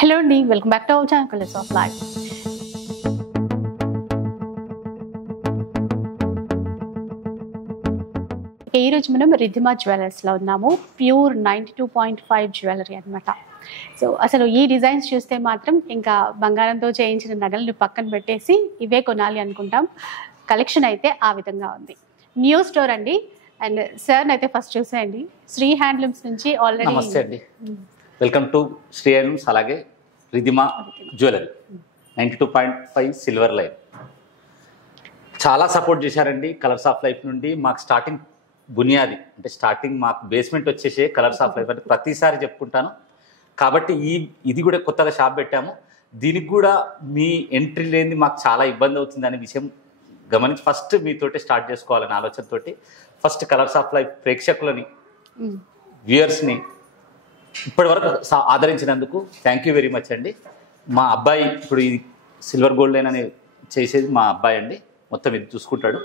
Hello అండి, welcome back to our channel colours of life. ఈరోజు మనం రిధిమా జ్యువెలర్స్లో ఉన్నాము. ప్యూర్ 92.5 జ్యువెలరీ అనమాట. సో అసలు ఈ డిజైన్స్ చూస్తే మాత్రం ఇంకా బంగారంతో చేయించిన నగలను పక్కన పెట్టేసి ఇవే కొనాలి అనుకుంటాం. కలెక్షన్ అయితే ఆ విధంగా ఉంది. న్యూ స్టోర్ అండి. అండ్ సార్ అయితే ఫస్ట్ చూసేయండి. శ్రీ హ్యాండ్లూమ్స్ నుంచి ఆల్రెడీ. నమస్తే అండి, వెల్కమ్ టు శ్రీ హ్యాండ్లూమ్స్, అలాగే రిధిమా జ్యువెలరీ 92.5 సిల్వర్ లైన్. చాలా సపోర్ట్ చేశారండి కలర్స్ ఆఫ్ లైఫ్ నుండి. మాకు స్టార్టింగ్ బునియాది అంటే స్టార్టింగ్ మాకు బేస్మెంట్ వచ్చేసే కలర్స్ ఆఫ్ లైఫ్ అంటే ప్రతిసారి చెప్పుకుంటాను కాబట్టి ఇది కూడా కొత్తగా షాప్ పెట్టాము. దీనికి కూడా మీ ఎంట్రీ లేనిది మాకు చాలా ఇబ్బంది అవుతుంది అనే విషయం గమనించి ఫస్ట్ మీతోటే స్టార్ట్ చేసుకోవాలని ఆలోచనతోటి ఫస్ట్ కలర్స్ ఆఫ్ లైఫ్ ప్రేక్షకులని వ్యూయర్స్ని ఇప్పటి వరకు ఆదరించినందుకు థ్యాంక్ యూ వెరీ మచ్ అండి. మా అబ్బాయి ఇప్పుడు ఈ సిల్వర్ గోల్డ్ లైన్ అని చేసేది మా అబ్బాయి అండి. మొత్తం ఇది చూసుకుంటాడు.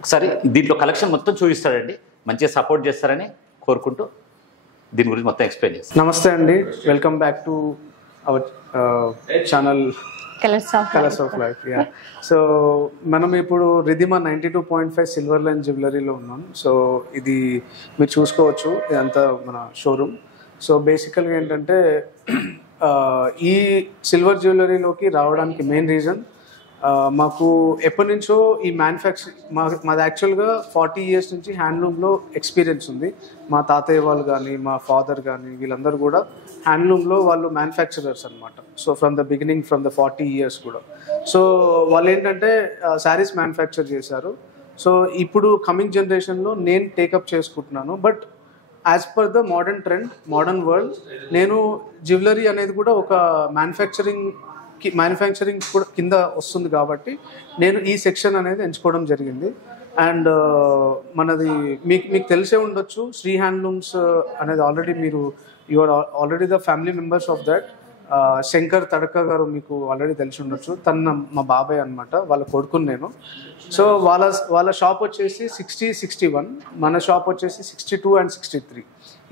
ఒకసారి దీంట్లో కలెక్షన్ మొత్తం చూపిస్తాడండి. మంచిగా సపోర్ట్ చేస్తారని కోరుకుంటూ దీని గురించి మొత్తం ఎక్స్ప్లెయిన్ చేస్తాను. నమస్తే అండి, welcome back to our channel colours of life. So మనం ఇప్పుడు రిధిమా 92.5 సిల్వర్ లైన్ జ్యువెలరీలో ఉన్నాం. సో ఇది మీరు చూసుకోవచ్చు, ఇదంతా మన షోరూమ్. సో బేసికల్గా ఏంటంటే ఈ సిల్వర్ జ్యువెలరీలోకి రావడానికి మెయిన్ రీజన్ మాకు ఎప్పటి నుంచో ఈ మాది యాక్చువల్గా 40 years నుంచి హ్యాండ్లూమ్లో ఎక్స్పీరియన్స్ ఉంది. మా తాతయ్య వాళ్ళు కానీ మా ఫాదర్ కానీ వీళ్ళందరూ కూడా హ్యాండ్లూమ్లో వాళ్ళు మ్యానుఫ్యాక్చరర్స్ అనమాట. So from the beginning from the 40 years కూడా. సో వాళ్ళు ఏంటంటే శారీస్ మ్యానుఫ్యాక్చర్ చేశారు. సో ఇప్పుడు కమింగ్ జనరేషన్లో నేను టేకప్ చేసుకుంటున్నాను. But as per the modern trend, modern world, నేను జ్యువెలరీ అనేది కూడా ఒక మ్యానుఫ్యాక్చరింగ్ కూడా కింద వస్తుంది కాబట్టి నేను ఈ సెక్షన్ అనేది ఎంచుకోవడం జరిగింది. అండ్ మనది మీకు తెలిసే ఉండొచ్చు, శ్రీ హ్యాండ్లూమ్స్ అనేది already you are already the family members of that. Shankar Tadaka గారు మీకు ఆల్రెడీ తెలిసి ఉండొచ్చు. తన మా బాబాయ్ అనమాట, వాళ్ళ కొడుకుని నేను. సో వాళ్ళ షాప్ వచ్చేసి 60-61, మన షాప్ వచ్చేసి 62 and 63.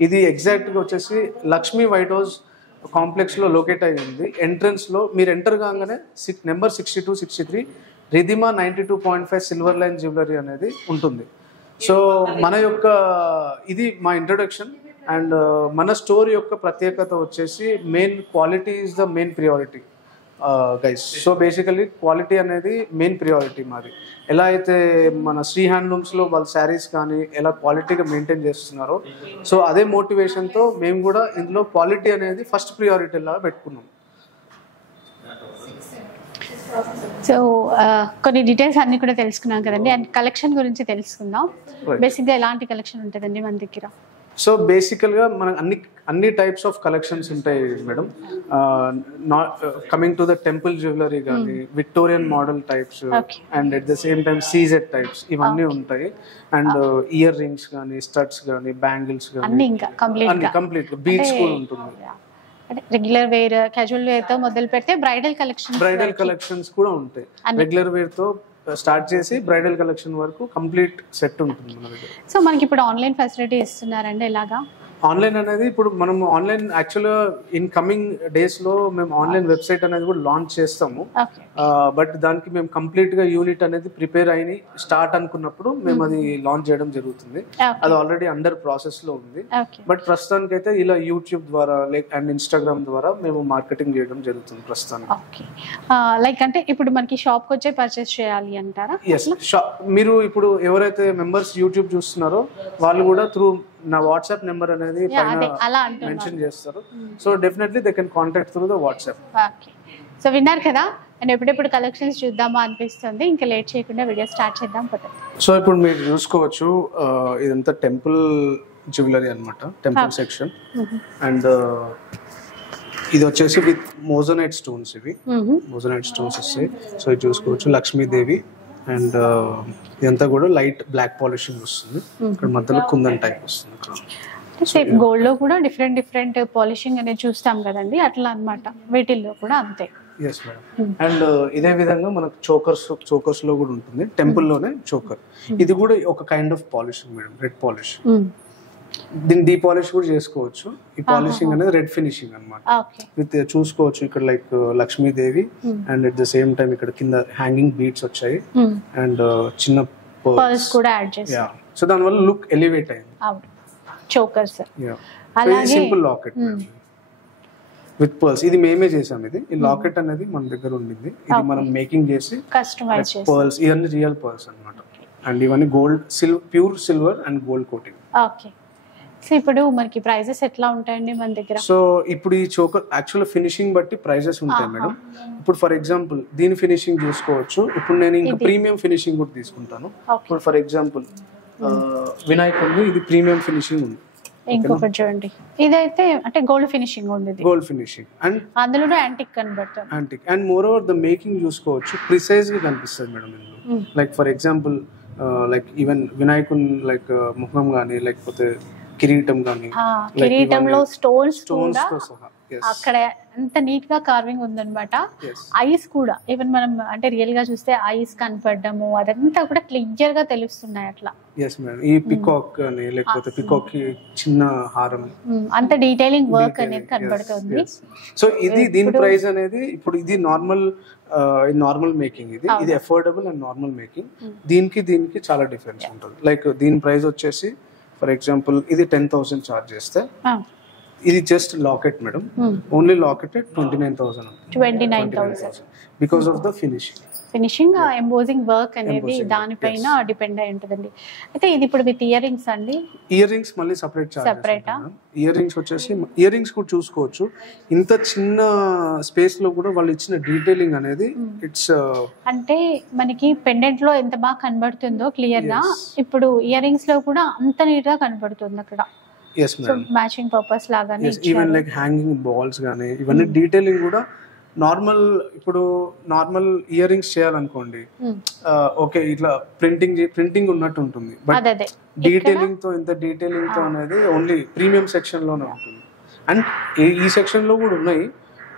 ఇది ఎగ్జాక్ట్గా వచ్చేసి లక్ష్మీ వైట్ హౌస్ కాంప్లెక్స్లో లొకేట్ అయ్యింది. ఎంట్రన్స్లో మీరు ఎంటర్ కాగానే number 62-63 Ridhima 92.5 silver line jewellery అనేది ఉంటుంది. సో మన యొక్క ఇది మా ఇంట్రొడక్షన్. అండ్ మన స్టోర్ యొక్క ప్రత్యేకత వచ్చేసి main quality is the main priority guys. So basically quality అనేది మెయిన్ ప్రియారిటీ మాది. ఎలా అయితే మన శ్రీ హ్యాండ్లూమ్స్లో వాళ్ళ శారీస్ కానీ ఎలా క్వాలిటీగా మెయింటైన్ చేస్తున్నారో, సో అదే మోటివేషన్తో మేము కూడా ఇందులో క్వాలిటీ అనేది ఫస్ట్ ప్రియారిటీ లాగా పెట్టుకున్నాం. సో కొన్ని డీటెయిల్స్ అన్ని కూడా తెలుసుకున్నాం కదండి. అండ్ కలెక్షన్ గురించి తెలుసుకుందాం. బేసిక్గా ఎలాంటి కలెక్షన్ ఉంటుందండి మన దగ్గర? సో బేసికల్గా మనకు అన్ని టైప్స్ ఆఫ్ కలెక్షన్స్ ఉంటాయి madam. Coming to the temple jewellery కానీ, Victorian model types, and at the same time CZ types, ఇవన్నీ ఉంటాయి. అండ్ ఇయర్ రింగ్స్ కానీ, స్టడ్స్ కానీ, బ్యాంగిల్స్ కానీ, కంప్లీట్ బీడ్స్ కూడా ఉంటుంది. రెగ్యులర్ వేర్, క్యాజువల్ వేర్ తో మొదలు పెడితే బ్రైడల్ కలెక్షన్స్ కూడా ఉంటాయి. రెగ్యులర్ వేర్ తో స్టార్ట్ చేసి బ్రైడల్ కలెక్షన్ వరకు కంప్లీట్ సెట్ ఉంటుంది మన దగ్గర. సో మనకి ఇప్పుడు ఆన్లైన్ ఫెసిలిటీ ఇస్తున్నారండి. ఎలాగా ఆన్లైన్ అనేది ఇప్పుడు మనం ఆన్లైన్ యాక్చువల్గా ఇన్ కమింగ్ డేస్లో మేము ఆన్లైన్ వెబ్సైట్ అనేది కూడా లాంచ్ చేస్తాము. బట్ దానికి మేము కంప్లీట్గా యూనిట్ అనేది ప్రిపేర్ అయ్యి స్టార్ట్ అనుకున్నప్పుడు మేము అది లాంచ్ చేయడం జరుగుతుంది. అది ఆల్రెడీ అండర్ ప్రాసెస్లో ఉంది. బట్ ప్రస్తుతానికైతే ఇలా యూట్యూబ్ ద్వారా అండ్ ఇన్స్టాగ్రామ్ ద్వారా మేము మార్కెటింగ్ చేయడం జరుగుతుంది ప్రస్తుతానికి. లైక్ అంటే ఇప్పుడు మనకి షాప్కి వచ్చే పర్చేస్ చేయాలి అంటారా? ఎస్, మీరు ఇప్పుడు ఎవరైతే మెంబర్స్ యూట్యూబ్ చూస్తున్నారో వాళ్ళు కూడా త్రూ నా వాట్సాప్ నెంబర్ అనేది మెన్షన్ చేస్తారు. So definitely they can contact through the WhatsApp. So విన్నారు కదా, అండ్ ఎప్పుడెప్పుడు కలెక్షన్స్ చూద్దామా అనిపిస్తుంది. ఇంకా లేట్ చేయకుండా వీడియో స్టార్ట్ చేద్దాం. సో ఇప్పుడు మీరు చూసుకోవచ్చు, ఇదంతా టెంపుల్ జ్యువెలరీ అనమాట, టెంపుల్ సెక్షన్. అండ్ ఇది వచ్చేసి విత్ మోజోనైట్ స్టోన్స్. ఇవి మోజోనైట్ స్టోన్స్ వస్తాయి. సో ఇది చూసుకోవచ్చు, లక్ష్మీదేవి. అండ్ ఇదంతా కూడా లైట్ బ్లాక్ పాలిషింగ్ వస్తుంది. ఇక్కడ మధ్యలో కుందన్ టైప్ వస్తుంది. గోల్డ్ లో కూడా డిఫరెంట్ పాలిషింగ్ అనేది చూస్తాం కదండి, అట్లా అన్నమాట. వీటిల్లో కూడా అంతే. Yes madam. అండ్ ఇదే విధంగా మనకు చోకర్స్ లో కూడా ఉంటుంది. టెంపుల్ లోనే చోకర్. ఇది కూడా ఒక kind of polishing madam, red polish. దీన్ని డీపాలిష్ కూడా చేసుకోవచ్చు. ఈ పాలిషింగ్ అనేది రెడ్ ఫినిషింగ్ అనమాట. ఓకే. విత్ చూసుకోవచ్చు ఇక్కడ like Lakshmidevi and at the same time ఇక్కడ కింద హ్యాంగింగ్ బీడ్స్ వచ్చాయి అండ్ చిన్న పర్ల్స్ కూడా యాడ్ చేశారు. సో దాని వల్ల లుక్ ఎలివేట్ అయింది. అవును, చోకర్స్. అలాగే సింపుల్ లాకెట్ విత్ పర్ల్స్, ఇది మేమే చేసాం. ఇది ఈ లాకెట్ అనేది మన దగ్గర ఉండింది. ఇది మనం మేకింగ్ చేసి కస్టమైజ్ చేసి పర్ల్స్, ఇవన్నీ రియల్ పర్ల్స్ అన్నమాట. అండ్ ఇవన్నీ gold pure silver and gold coating. Okay. So ఇప్పుడు మనకి ప్రైజెస్ ఎట్లా ఉంటాయండి మన దగ్గర? సో ఇప్పుడు ఈ చోకర్ యాక్చువల్ ఫినిషింగ్ బట్టి ప్రైజెస్ ఉంటాయి మేడం. ఇప్పుడు ఫర్ ఎగ్జాంపుల్ దీని ఫినిషింగ్ చూసుకోవచ్చు. ఇప్పుడు నేను ఇంకా ప్రీమియం ఫినిషింగ్ కూడా తీసుకుంటాను. ఇప్పుడు ఫర్ ఎగ్జాంపుల్ వినాయకుడి ఇది ప్రీమియం ఫినిషింగ్ ఉంది. ఇంకొకటి చూడండి, ఇదైతే అంటే గోల్డ్ ఫినిషింగ్ ఉంది. గోల్డ్ ఫినిషింగ్ అండ్ అందులోనే యాంటిక్ కనబడుతుంది. Antique and more over the making చూసుకోవచ్చు, ప్రిసైజ్ గా కనిపిస్తుంది మేడం ఇందులో. Like for example like even వినాయకుని లైక్ ముఖం గానీ లేకపోతే కిరీటం గానీ, కిరీటంలో స్టోన్స్ తో సహా అక్కడ ఎంత నీట్ గా కార్వింగ్ ఉందన్నమాట. ఐస్ కూడా ఈవెన్ మనం అంటే రియల్ గా చూస్తే ఐస్ కనపడము అదంతా కూడా క్లియర్ గా తెలుస్తున్నాయి అట్లా. yes madam. ఈ పికాక్ అని లేకపోతే పికాక్ కి చిన్న హారం అంత డీటెయిలింగ్ వర్క్ అనేది కనబడుతుంది. సో ఇది దీని ప్రైస్ అనేది ఇప్పుడు ఇది నార్మల్ మేకింగ్, ఇది అఫోర్డబుల్ అండ్ నార్మల్ మేకింగ్. దీనికి చాలా డిఫరెన్స్ ఉంటుంది. లైక్ దీని ప్రైస్ వచ్చేసి ఫర్ ఎగ్జాంపుల్ ఇది 10,000 చార్జ్ చేస్తే ఇది just locket madam, only locket 29,000 because of the finishing embossing work అనేది దానిపైన డిపెండ్ అయి ఉంటుందండి. అయితే ఇది ఇప్పుడు విత్ ఇయర్ రింగ్స్ అండి. ఇయర్ రింగ్స్ మళ్ళీ సెపరేటా? ఇయర్ రింగ్స్ వచ్చేసి ఇయర్ రింగ్స్ కూడా చూసుకోవచ్చు. ఇంత చిన్న స్పేస్ లో కూడా వాళ్ళు ఇచ్చిన డీటెయిలింగ్ అనేది ఇట్స్ అంటే మనకి పెండెంట్ లో ఎంత బాగా కనబడుతుందో క్లియర్ గా, ఇప్పుడు ఇయర్ రింగ్స్ లో కూడా అంత నీట్ గా కనబడుతుంది అక్కడ. yes madam, మ్యాచింగ్ పర్పస్ లాగానే ఈవెన్ లైక్ హ్యాంగింగ్ బాల్స్ గానీ ఇవన్నీ డీటెయిలింగ్ కూడా నార్మల్. ఇప్పుడు నార్మల్ ఇయర్ రింగ్స్ చేయాలనుకోండి, ఓకే ఇట్లా ప్రింటింగ్ ఉన్నట్టు ఉంటుంది, బట్ డీటెయిలింగ్ తో ఇంత డీటెయిలింగ్ తో అనేది ఓన్లీ ప్రీమియం సెక్షన్ లోనే ఉంటుంది. అండ్ ఈ సెక్షన్ లో కూడా ఉన్నాయి.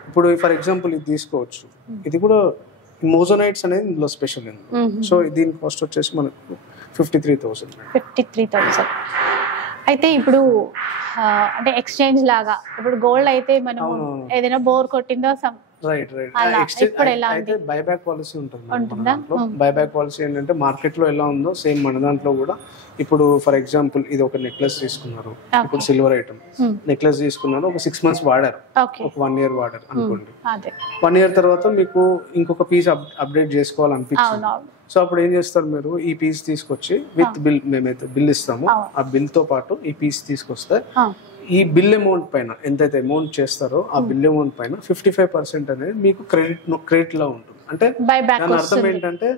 ఇప్పుడు ఫర్ ఎగ్జాంపుల్ ఇది తీసుకోవచ్చు, ఇది కూడా మోజోనైట్స్ అనేది ఇందులో స్పెషల్ ఉంది. సో దీని కాస్ట్ వచ్చేసి మనకు 53,000. అయితే ఇప్పుడు అంటే ఎక్స్చేంజ్ లాగా ఇప్పుడు గోల్డ్ అయితే మనం ఏదైనా బోర్ కొట్టిందో రైట్ అయితే బైబ్యాక్ పాలసీ ఉంటుంది. బైబ్యాక్ పాలసీ ఏంటంటే మార్కెట్ లో ఎలా ఉందో సేమ్ మన దాంట్లో కూడా. ఇప్పుడు ఫర్ ఎగ్జాంపుల్ ఇది ఒక నెక్లెస్ తీసుకున్నారు, ఇప్పుడు సిల్వర్ ఐటమ్ నెక్లెస్ తీసుకున్నారు, ఒక 6 months వాడారు, ఒక 1 year వాడారు అనుకోండి. 1 year తర్వాత మీకు ఇంకొక పీస్ అప్డేట్ చేసుకోవాలనిపించింది. సో అప్పుడు ఏం చేస్తారు మీరు, ఈ పీస్ తీసుకొచ్చి విత్ బిల్, మేమైతే బిల్ ఇస్తాము, ఆ బిల్ తో పాటు ఈ పీస్ తీసుకొస్తే ఈ బిల్ అమౌంట్ పైన ఎంతైతే అమౌంట్ చేస్తారో ఆ బిల్ అమౌంట్ పైన 55% అనేది మీకు క్రెడిట్ లో ఉంటుంది. అంటే దాని అర్థం ఏంటంటే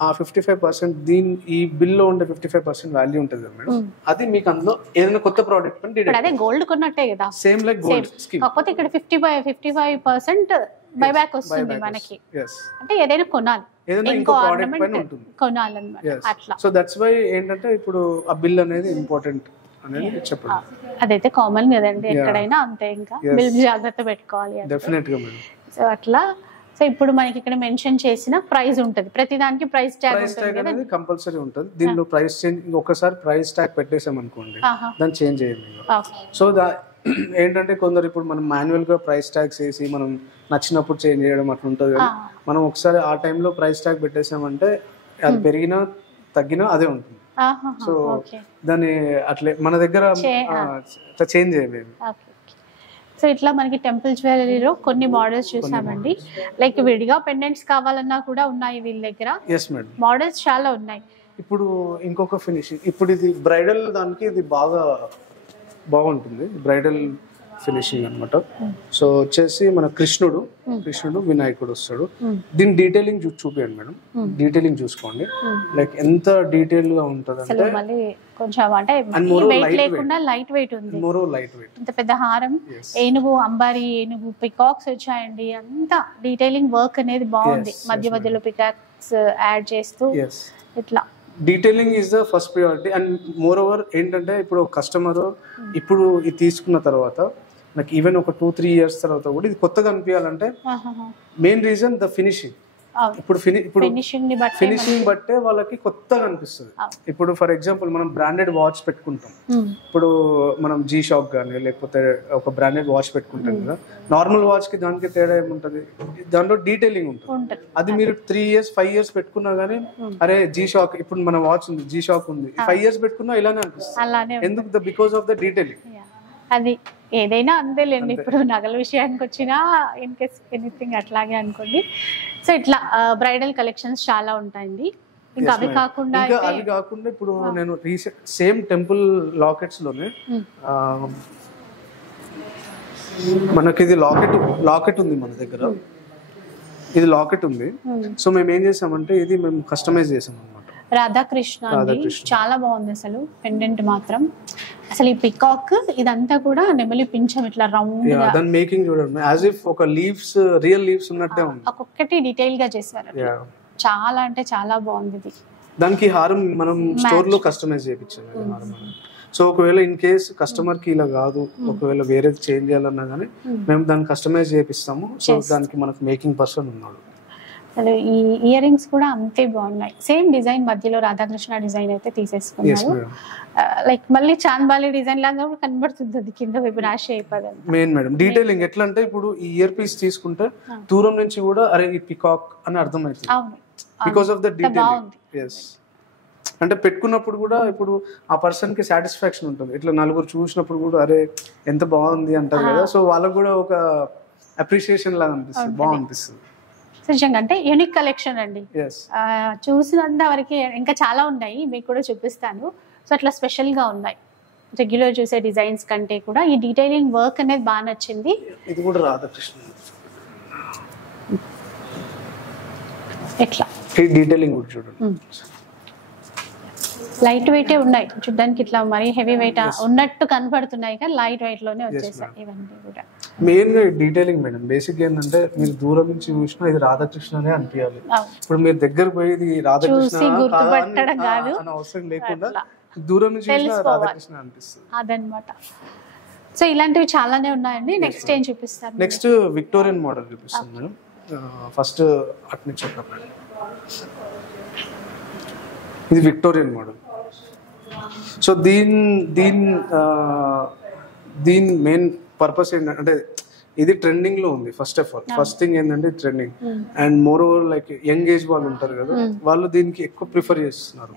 ఆ 55% ఈ బిల్ లో ఉండే 55% వాల్యూ ఉంటుంది కదా మేడం, అది మీకు అందులో ఏదైనా కొత్త ప్రోడక్ట్ అదే గోల్డ్ కొన్నట్టే కదా, సేమ్ లైక్ గోల్డ్ స్కీమ్. కాకపోతే ఇక్కడ 55% బైబ్యాక్ వస్తుంది మనకి. అంటే ఏదైనా కొనాలి, ఇంకో ప్రోడక్ట్ పైన ఉంటుంది, కొనాలన్నమాట అట్లా. సో దట్స్ వై ఏంటంటే ఇప్పుడు ఆ బిల్ అనేది ఇంపార్టెంట్ అనేది చెప్పండి. అదైతే కామన్ కదండి ఎక్కడైనా అంతే, ఇంకా బిల్ జాగ్రత్త పెట్టుకోవాలి డెఫినెట్ గా మేడం. సో అట్లా. సో ఇప్పుడు మనకి ఇక్కడ మెన్షన్ చేసిన ప్రైస్ ఉంటుంది, ప్రతి దానికి ప్రైస్ ట్యాగ్ అనేది కంపల్సరీ ఉంటుంది. దీనిలో ప్రైస్ చేంజ్ ఒకసారి ప్రైస్ ట్యాగ్ పెట్టేసాం అనుకోండి, దాన్ని చేంజ్ చేయండి. సో ఏంటంటే కొందరు ఇప్పుడు మనం మాన్యువల్ గా ప్రైస్ ట్యాగ్స్ వేసి మనం నచ్చినప్పుడు చేంజ్ చేయడం అట్లా ఉంటుంది కదా. మనం ఒకసారి ఆ టైంలో ప్రైస్ ట్యాగ్ పెట్టేసామంటే అది పెరిగినా తగ్గినా అదే ఉంటుంది. సో దాన్ని అట్లే మన దగ్గర చేంజ్ చేయలేదు. సో ఇట్లా మనకి టెంపుల్ జ్యువెలరీలో కొన్ని మోడల్స్ చూసామండి. లైక్ విడిగా పెండెంట్స్ కావాలన్నా కూడా ఉన్నాయి వీళ్ళ దగ్గర. మోడల్స్ చాలా ఉన్నాయి. ఇప్పుడు ఇంకొక ఫినిషింగ్, ఇప్పుడు ఇది బ్రైడల్ దానికి ఇది బాగుంటుంది, బ్రైడల్ ఫినిషింగ్ అన్నమాట. సో వచ్చేసి మన కృష్ణుడు వినాయకుడు వస్తాడు. దీని డీటెయిలింగ్ చూపించండి మేడం, డీటెయిలింగ్ చూసుకోండి. లైక్ ఎంత డీటెయిల్ గా ఉంటది అంటే కొంచెం అంటే వెయిట్ లేకుండా లైట్ వెయిట్ ఉంది. ఇంత పెద్ద హారం, ఏనుగు, అంబారీ ఏనుగు, పికాక్స్ వచ్చాయండి. అంత డీటెయిలింగ్ వర్క్ అనేది బాగుంది, మధ్యలో పికాక్స్ యాడ్ చేస్తూ ఇట్లా. Detailing is the first priority. And more over ఏంటంటే ఇప్పుడు కస్టమర్ ఇప్పుడు ఇది తీసుకున్న తర్వాత నాకు ఈవెన్ ఒక 2-3 years తర్వాత కూడా ఇది కొత్తగా అనిపించాలంటే మెయిన్ రీజన్ ద ఫినిషింగ్. ఇప్పుడు ఫినిషింగ్ బట్టే వాళ్ళకి కొత్తగా అనిపిస్తుంది. ఇప్పుడు ఫర్ ఎగ్జాంపుల్ మనం బ్రాండెడ్ వాచ్ పెట్టుకుంటాం, ఇప్పుడు మనం జీ షాక్ కానీ లేకపోతే ఒక బ్రాండెడ్ వాచ్ పెట్టుకుంటాం కదా, నార్మల్ వాచ్ కి దానికి తేడా ఏముంటది, దాంట్లో డీటెయిలింగ్ ఉంటుంది. అది మీరు 3 years 5 years పెట్టుకున్నా గానీ అరే జీ షాక్, ఇప్పుడు మన వాచ్ ఉంది జీ షాక్ ఉంది, 5 years పెట్టుకున్నా ఇలానే అనిపిస్తుంది. ఎందుకు? Because of the detailing. అది ఏదైనా అంతేలేండి. ఇప్పుడు నగల విషయానికి వచ్చినా ఇన్ కేస్ ఎనీథింగ్ అట్లాగే అనుకోండి. సో ఇట్లా బ్రైడల్ కలెక్షన్స్ చాలా ఉంటాయండి. ఇంకా అవి కాకుండా ఇప్పుడు నేను రీసెంట్ సేమ్ టెంపుల్ లాకెట్స్ లోనే మనకి ఇది లాకెట్ ఉంది మన దగ్గర, ఇది లాకెట్ ఉంది. సో మేము ఏం చేసామంటే ఇది మేము కస్టమైజ్ చేసాం అన్నమాట. రాధాకృష్ణ అండి, చాలా బాగుంది అసలు. పెండెంట్ మాత్రం అసలు ఈ పికాక్ ఇదంతా కూడా నెమలి పింఛం ఇట్లా రౌండ్ గా, దాని మేకింగ్ చూడండి యాజ్ ఇఫ్ ఒక లీవ్స్, రియల్ లీవ్స్ ఉన్నట్టే ఉంది. ఒక్కొక్కటి డీటెయిల్ గా చేశారు, చాలా అంటే చాలా బాగుంది ఇది. దానికి హారం మనం స్టోర్ లో కస్టమైజ్ చేయించాము హారం. సో ఒకవేళ ఇన్ కేస్ కస్టమర్ కి ఇలా కాదు, ఒకవేళ వేరేది చేంజ్ చేయాలన్నా గానీ మేము దాన్ని కస్టమైజ్ చేపిస్తాము. సో దానికి మనకు మేకింగ్ పర్సన్ ఉన్నాడు. అసలు ఈ ఇయర్ రింగ్స్ కూడా అంతే బాగున్నాయి. సేమ్ డిజైన్ మధ్యలో రాధాకృష్ణ డిజైన్ అయితే తీసేసుకున్నారు. లైక్ మళ్ళీ చాంద్బాలి డిజైన్ లాగా కనబడుతుంది, అది కింద వైపు రాశి అయిపోయింది. మెయిన్ మేడం డీటెయిలింగ్ ఎట్లా అంటే ఇప్పుడు ఈ ఇయర్ పీస్ తీసుకుంటే దూరం నుంచి కూడా అరే ఈ పికాక్ అని అర్థం అవుతుంది because of the detailing. yes అంటే పెట్టుకున్నప్పుడు కూడా ఇప్పుడు ఆ పర్సన్ కి సాటిస్ఫాక్షన్ ఉంటుంది. ఇట్లా నలుగురు చూసినప్పుడు కూడా అరే ఎంత బాగుంది అంటారు కదా, సో వాళ్ళకు కూడా ఒక అప్రిషియేషన్ లాగా అనిపిస్తుంది, బాగుంటుంది. నిజంగా అంటే యూనిక్ కలెక్షన్ అండి. చూసినంత వరకు ఇంకా చాలా ఉన్నాయి, మీకు కూడా చూపిస్తాను. సో అట్లా స్పెషల్ గా ఉన్నాయి. రెగ్యులర్ చూసే డిజైన్స్ కంటే కూడా ఈ డీటెయిలింగ్ వర్క్ అనేది బాగా నచ్చింది. ఇది కూడా రాధాకృష్ణ ఎట్లా ఈ డీటెయిలింగ్ కూడా చూడండి, లైట్ వెయిట్ ఉన్నాయి చూడడానికి, ఇట్లా మరీ హెవీ వెయిట్ ఉన్నట్టు కనపడుతున్నాయి కానీ లైట్ వెయిట్ లోనే వచ్చేసాయి ఇవన్నీ కూడా. మెయిన్ గా డీటెయిలింగ్ మేడం బేసిక్ ఏంటంటే మీరు దూరం నుంచి చూసినా ఇది రాధాకృష్ణ అనిపించాలి. ఇప్పుడు మీరు దగ్గర పోయి ఇది రాధాకృష్ణ అని అవసరం లేకుండా దూరం నుంచి చూసినా రాధాకృష్ణ అనిపిస్తుంది అదనమాట. సో ఇలాంటివి చాలానే ఉన్నాయండి. నెక్స్ట్ ఏం చూపిస్తారు? నెక్స్ట్ విక్టోరియన్ మోడల్ చూపిస్తాను మేడం. ఫస్ట్ అట్ని చెప్పండి మేడం, ఇది విక్టోరియన్ మోడల్. సో దీని మెయిన్ పర్పస్ ఏంటంటే ఇది ట్రెండింగ్ లో ఉంది. ఫస్ట్ థింగ్ ఏంటంటే trending, and more over like young age వాళ్ళు ఉంటారు కదా, వాళ్ళు దీనికి ఎక్కువ ప్రిఫర్ చేస్తున్నారు.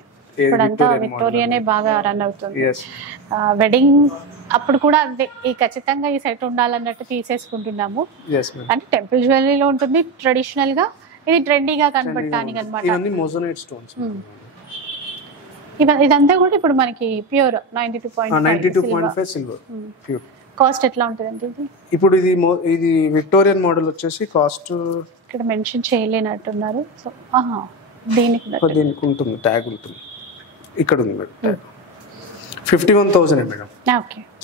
విక్టోరియానే బాగా రన్ అవుతుంది. వెడ్డింగ్ అప్పుడు కూడా అంతే, ఈ ఖచ్చితంగా ఈ సెట్ ఉండాలన్నట్టు తీసేసుకుంటున్నాము. అంటే టెంపుల్ జ్యువెలరీలో ఉంటుంది ట్రెడిషనల్ గా, ఇది ట్రెండీగా కనపడటానికి అనమాట. ఇదంతా కూడా ఇప్పుడు మనకి ప్యూర్ 92.5 సిల్వర్ ప్యూర్. కాస్ట్ ఎట్లా ఉంటుందండి ఇది? ఇప్పుడు ఇది విక్టోరియన్ మోడల్ వచ్చేసి కాస్ట్ ఇక్కడ మెన్షన్ చేయలేనట్టున్నారు. సో దీనికి ఉంటుంది, ట్యాగ్ ఉంటుంది, ఇక్కడ ఉంది మేడం. 51,000 మేడం.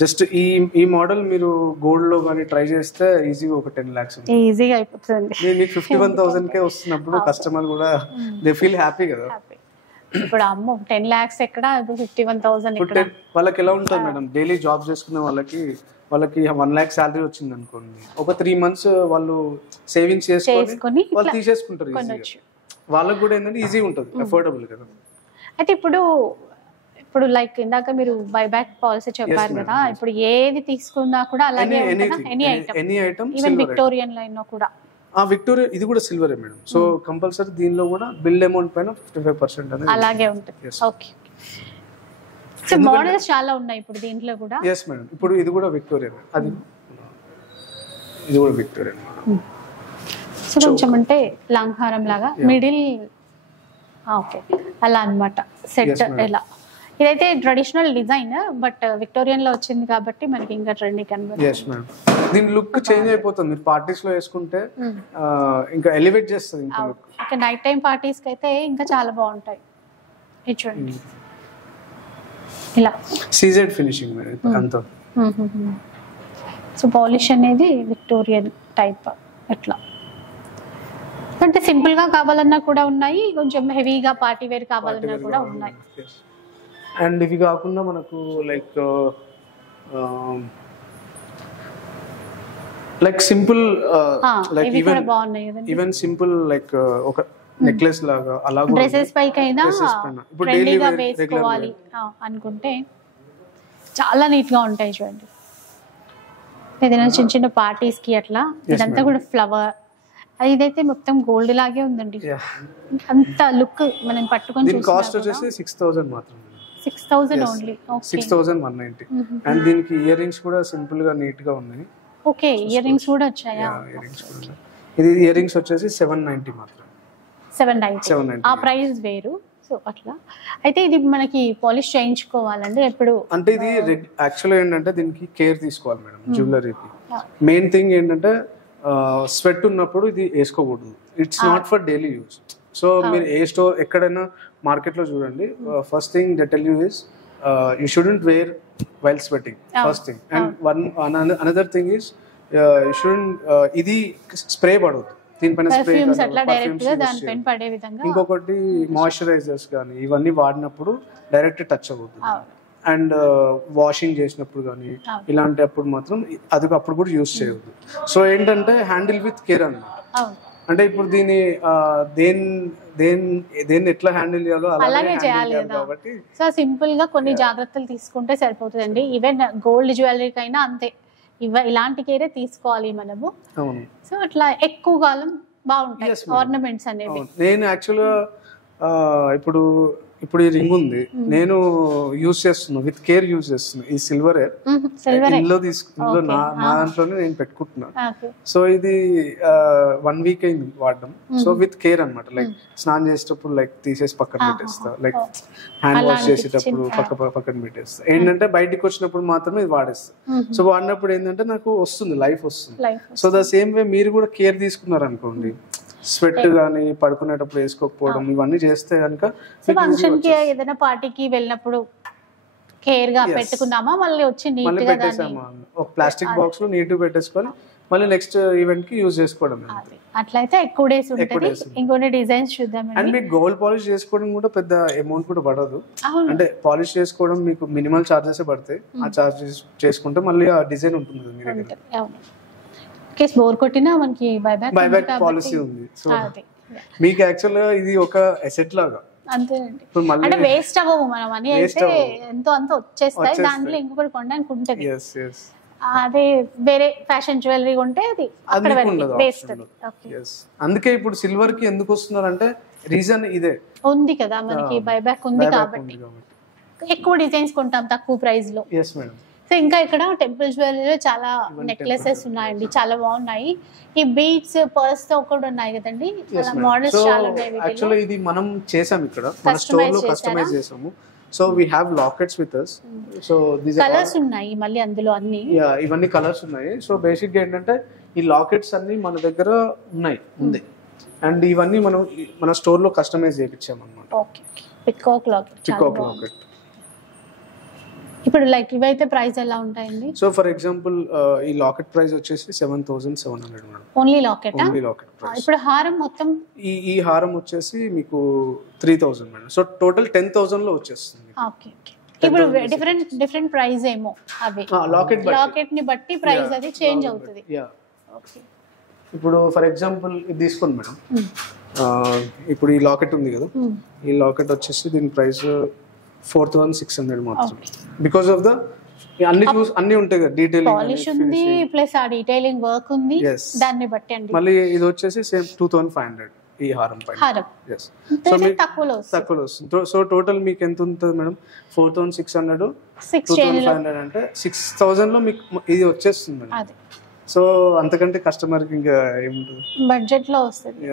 జస్ట్ ఈ మోడల్ మీరు గోల్డ్ లో కానీ ట్రై చేస్తే ఈజీగా ఒక 10 lakhs ఈజీగా అయిపోతుంది. మీకు 51,000 కే వస్తున్నప్పుడు కస్టమర్ కూడా దే ఫీల్ హ్యాపీ కదా. ఇప్పుడు అమ్మో 10 lakhs ఎక్కడ, 51,000 ఇక్కడ. వాళ్ళకి ఎలా ఉంటుంది మేడం, డైలీ జాబ్ చేసుకునే వాళ్ళకి 1 lakh శాలరీ వచ్చింది అనుకోండి, ఒక 3 months వాళ్ళు సేవింగ్స్ చేసుకొని వాళ్ళు తీసేసుకుంటారు ఈజీగా. వాళ్ళకి కూడా ఏంటంటే ఈజీ ఉంటుంది, అఫోర్డబుల్ కదా. అయితే ఇప్పుడు లైక్ ఇందాక మీరు బైబ్యాక్ పాలసీ చెప్పారు కదా, ఇప్పుడు ఏది తీసుకున్నా కూడా అలాగే any item, even Victorian line లో కూడా విక్టోరియా ఇది కూడా సిల్వరే మేడం. సో కంపల్సరీ దీనిలో కూడా బిల్ అమౌంట్ పైన 55% అనేది అలాగే ఉంటుంది. ఓకే, సో మోడల్స్ చాలా ఉన్నాయి ఇప్పుడు దీంట్లో కూడా. yes మేడం, ఇప్పుడు ఇది కూడా విక్టోరియా, ఇది కూడా విక్టోరియా. సో కొంచెం అంటే లంహారం లాగా మిడిల్, ఓకే అలా అన్నమాట సెట్. ఎలా ఇదైతే ట్రెడిషనల్ డిజైన్, బట్ విక్టోరియన్ లో వచ్చింది కాబట్టి మనకి ఇంకా ట్రెండీ కనబడుతుంది. yes మేడం, దీని లుక్ చేంజ్ అయిపోతుంది. మీరు పార్టీస్ లో వేసుకుంటే ఇంకా ఎలివేట్ చేస్తుంది ఇంకా లుక్. ఇంకా నైట్ టైం పార్టీస్ కి అయితే ఇంకా చాలా బాగుంటాయి. ఇది చూడండి ఇలా సీజెడ్ ఫినిషింగ్ మేడం అంతా. సో పాలిష్ అనేది విక్టోరియన్ టైప్. ఎట్లా అంటే సింపుల్ గా కావాలన్నా కూడా ఉన్నాయి, కొంచెం హెవీగా పార్టీ వేర్ కావాలన్నా కూడా ఉన్నాయి. అండ్ ఇవి కాకుండా మనకు లైక్ లైక్ సింపుల్ లైక్ ఇవి కూడా బాగున్నాయి కదండి. ఈవెన్ సింపుల్ లైక్ ఒక నెక్లెస్ లాగా అలా డ్రెస్సెస్ పైకైనా ట్రెండీగా వేసుకోవాలి అనుకుంటే చాలా నీట్ గా ఉంటాయి చూడండి. ఏదైనా చిన్న చిన్న పార్టీస్ కి అట్లా. ఇదంతా కూడా ఫ్లవర్, ఇదైతే మొత్తం గోల్డ్ లాగే ఉందండి. అంత లుక్ మనం పట్టుకొని దీని కాస్ట్ వచ్చేసి 6000 మాత్రమే. 6000 ఓన్లీ. 6190. అండ్ దీనికి ఇయర్ రింగ్స్ కూడా సింపుల్ గా నీట్ గా ఉన్నాయి. ఓకే, ఇయర్ రింగ్స్ కూడా వచ్చాయా? ఇది ఇయర్ రింగ్స్ వచ్చేసి 790 మాత్రం. 790 ఆ ప్రైస్ వేరు. సో అట్లా అయితే ఇది మనకి పాలిష్ చేయించుకోవాలండి ఎప్పుడు? అంటే ఇది యాక్చువల్గా ఏంటంటే దీనికి కేర్ తీసుకోవాలి మేడం. జ్యువెలరీకి మెయిన్ థింగ్ ఏంటంటే స్వెట్ ఉన్నప్పుడు ఇది వేసుకోకూడదు. It's not for daily use. So మీరు ఏ స్టోర్ ఎక్కడైనా మార్కెట్లో చూడండి, first thing they tell you is you shouldn't wear while sweating, first thing. And another thing is you shouldn't ఇది స్ప్రే పడవద్దు దీనిపైన, స్ప్రే. ఇంకొకటి మాయిశ్చరైజర్స్ కానీ ఇవన్నీ వాడినప్పుడు డైరెక్ట్ టచ్ అవ్వద్దు. అండ్ వాషింగ్ చేసినప్పుడు కానీ ఇలాంటప్పుడు మాత్రం అది అప్పుడు కూడా యూజ్ చేయవద్దు. సో ఏంటంటే హ్యాండిల్ విత్ కేర్ అన్నమాట. అంటే ఇప్పుడు దీన్ని దేన్ని ఎట్లా హ్యాండిల్ చేయాలో అలాగే చేయాలి కాబట్టి సో సింపుల్ గా కొన్ని జాగ్రత్తలు తీసుకుంటే సరిపోతుందండి. ఈవెన్ గోల్డ్ జ్యువెలరీకైనా అంతే, ఇలాంటి కేరే తీసుకోవాలి మనము. సో అట్లా ఎక్కువ కాలం బాగుంటాయి ఆర్నమెంట్స్ అనేవి. నేను యాక్చువల్గా ఇప్పుడు ఈ రింగ్ ఉంది, నేను యూజ్ చేస్తున్నా, విత్ కేర్ యూజ్ చేస్తున్నా. ఈ సిల్వర్ ఇందులో తీసుకున్న నా దాంట్లోనే నేను పెట్టుకుంటున్నా. సో ఇది 1 వీక్ అయింది వాడడం. సో విత్ కేర్ అనమాట. లైక్ స్నానం చేసేటప్పుడు లైక్ తీసేసి పక్కన పెట్టేస్తా, లైక్ హ్యాండ్ వాష్ చేసేటప్పుడు పక్కన పెట్టేస్తా. ఏంటంటే బయటికి వచ్చినప్పుడు మాత్రమే ఇది వాడేస్తా. సో వాడినప్పుడు ఏంటంటే నాకు వస్తుంది, లైఫ్ వస్తుంది. సో ద సేమ్ వే మీరు కూడా కేర్ తీసుకున్నారు అనుకోండి, స్వెట్ గానీ పడుకునేటప్పుడు వేసుకోకపోవడం ఇవన్నీ చేస్తే కనుక ఫంక్షన్ కి ఏదైనా పార్టీకి వెళ్ళినప్పుడు కేర్ గా పెట్టుకున్నామా, మళ్ళీ వచ్చి నీట్ గా పెట్టేసామా ఒక ప్లాస్టిక్ బాక్స్ లో నీట్ గా పెట్టేసుకొని మళ్ళీ నెక్స్ట్ ఈవెంట్ కి యూజ్ చేసుకోవడం. అట్లయితే ఎక్కువ డేస్ ఉంటుంది. ఇంకొన్ని డిజైన్స్ చూద్దాం. అండ్ మీకు గోల్డ్ పాలిష్ చేసుకోవడం కూడా పెద్ద అమౌంట్ కూడా పడదు. అంటే పాలిష్ చేసుకోవడం మీకు మినిమల్ చార్జెస్ పడతాయి. ఆ చార్జెస్ చేసుకుంటే మళ్ళీ ఆ డిజైన్ ఉంటుంది మీ దగ్గర. కేస్ బోర్ కొట్టినా మనకి బైబ్యాక్ పాలసీ ఉంది. సో మీకు యాక్చువల్ గా ఇది ఒక అసెట్ లాగా అంతేనండి. అంటే వేస్ట్ అవ్వవు మనం అని అయితే ఎంతో అంత వచ్చేస్తాయి. దాంట్లో ఇంకొకటి కొనడానికి ఉంటుంది. అదే వేరే ఫ్యాషన్ జ్యువెలరీ ఉంటే అది అక్కడ వేస్ట్. అందుకే ఇప్పుడు సిల్వర్ కి ఎందుకు వస్తున్నారంటే రీజన్ ఇదే ఉంది కదా, మనకి బైబ్యాక్ ఉంది కాబట్టి ఎక్కువ డిజైన్స్ కొంటాం తక్కువ ప్రైస్ లో. సో ఇంకా ఇక్కడ టెంపుల్ జ్యువెలరీలో చాలా నెక్లెసెస్ ఉన్నాయండి, చాలా బాగున్నాయి. ఈ బీడ్స్ పర్స్ తో కూడా ఉన్నాయి కదండి, మోడల్స్ చాలా ఉన్నాయి. యాక్చువల్లీ ఇది మనం చేసాం ఇక్కడ మన స్టోర్ లో, కస్టమైజ్ చేసాము. So we have lockets with us. So these colours ఉన్నాయి మళ్ళీ అందులో అన్ని. ఇవన్నీ కలర్స్ ఉన్నాయి. సో బేసిక్ గా ఏంటంటే ఈ లాకెట్స్ అన్ని మన దగ్గర ఉంది. అండ్ ఇవన్నీ మనం మన స్టోర్ లో కస్టమైజ్ చేయించాం అన్నమాట. Okay, peacock locket. ఇప్పుడు లైక్ ఇవైతే ప్రైస్ ఎలా ఉంటాయండి? సో ఫర్ ఎగ్జాంపుల్ ఈ లాకెట్ ప్రైస్ వచ్చేసి 7700 మేడం. Only locket. ప్రైస్. ఇప్పుడు హారం మొత్తం ఈ హారం వచ్చేసి మీకు 3000 మేడం. సో టోటల్ 10000 లో వచ్చేస్తుంది. ఓకే. ఇప్పుడు డిఫరెంట్ ప్రైస్ ఏమో అవి లాకెట్ ని బట్టి ప్రైస్ అది చేంజ్ అవుతుంది. ఓకే. ఇప్పుడు ఫర్ ఎగ్జాంపుల్ ఇది తీసుకోండి మేడం. ఇప్పుడు ఈ లాకెట్ ఉంది కదా, ఈ లాకెట్ వచ్చేసి దీని ప్రైస్ 4600 మాత్రం. బికాస్ ఆఫ్ ద అన్ని ఉంటాయి కదా, డీటెయిలింగ్ పాలిష్ ఉంది ప్లస్ ఆ డీటెయిలింగ్ వర్క్ ఉంది, దాన్ని బట్టి అండి. మళ్ళీ ఇది వచ్చేసి సేమ్ 2500 ఈ హారం పైన. yes సో మీకు తక్కువలో వస్తుంది. సో టోటల్ మీకు ఎంత ఉంటుంది మేడం? 4600 2500 అంటే 6000 లో మీకు ఇది వచ్చేస్తుంది మేడం. సో అంతకంటే కస్టమర్ కి ఇంకా ఏముంటుంది, బడ్జెట్ లో వస్తుంది.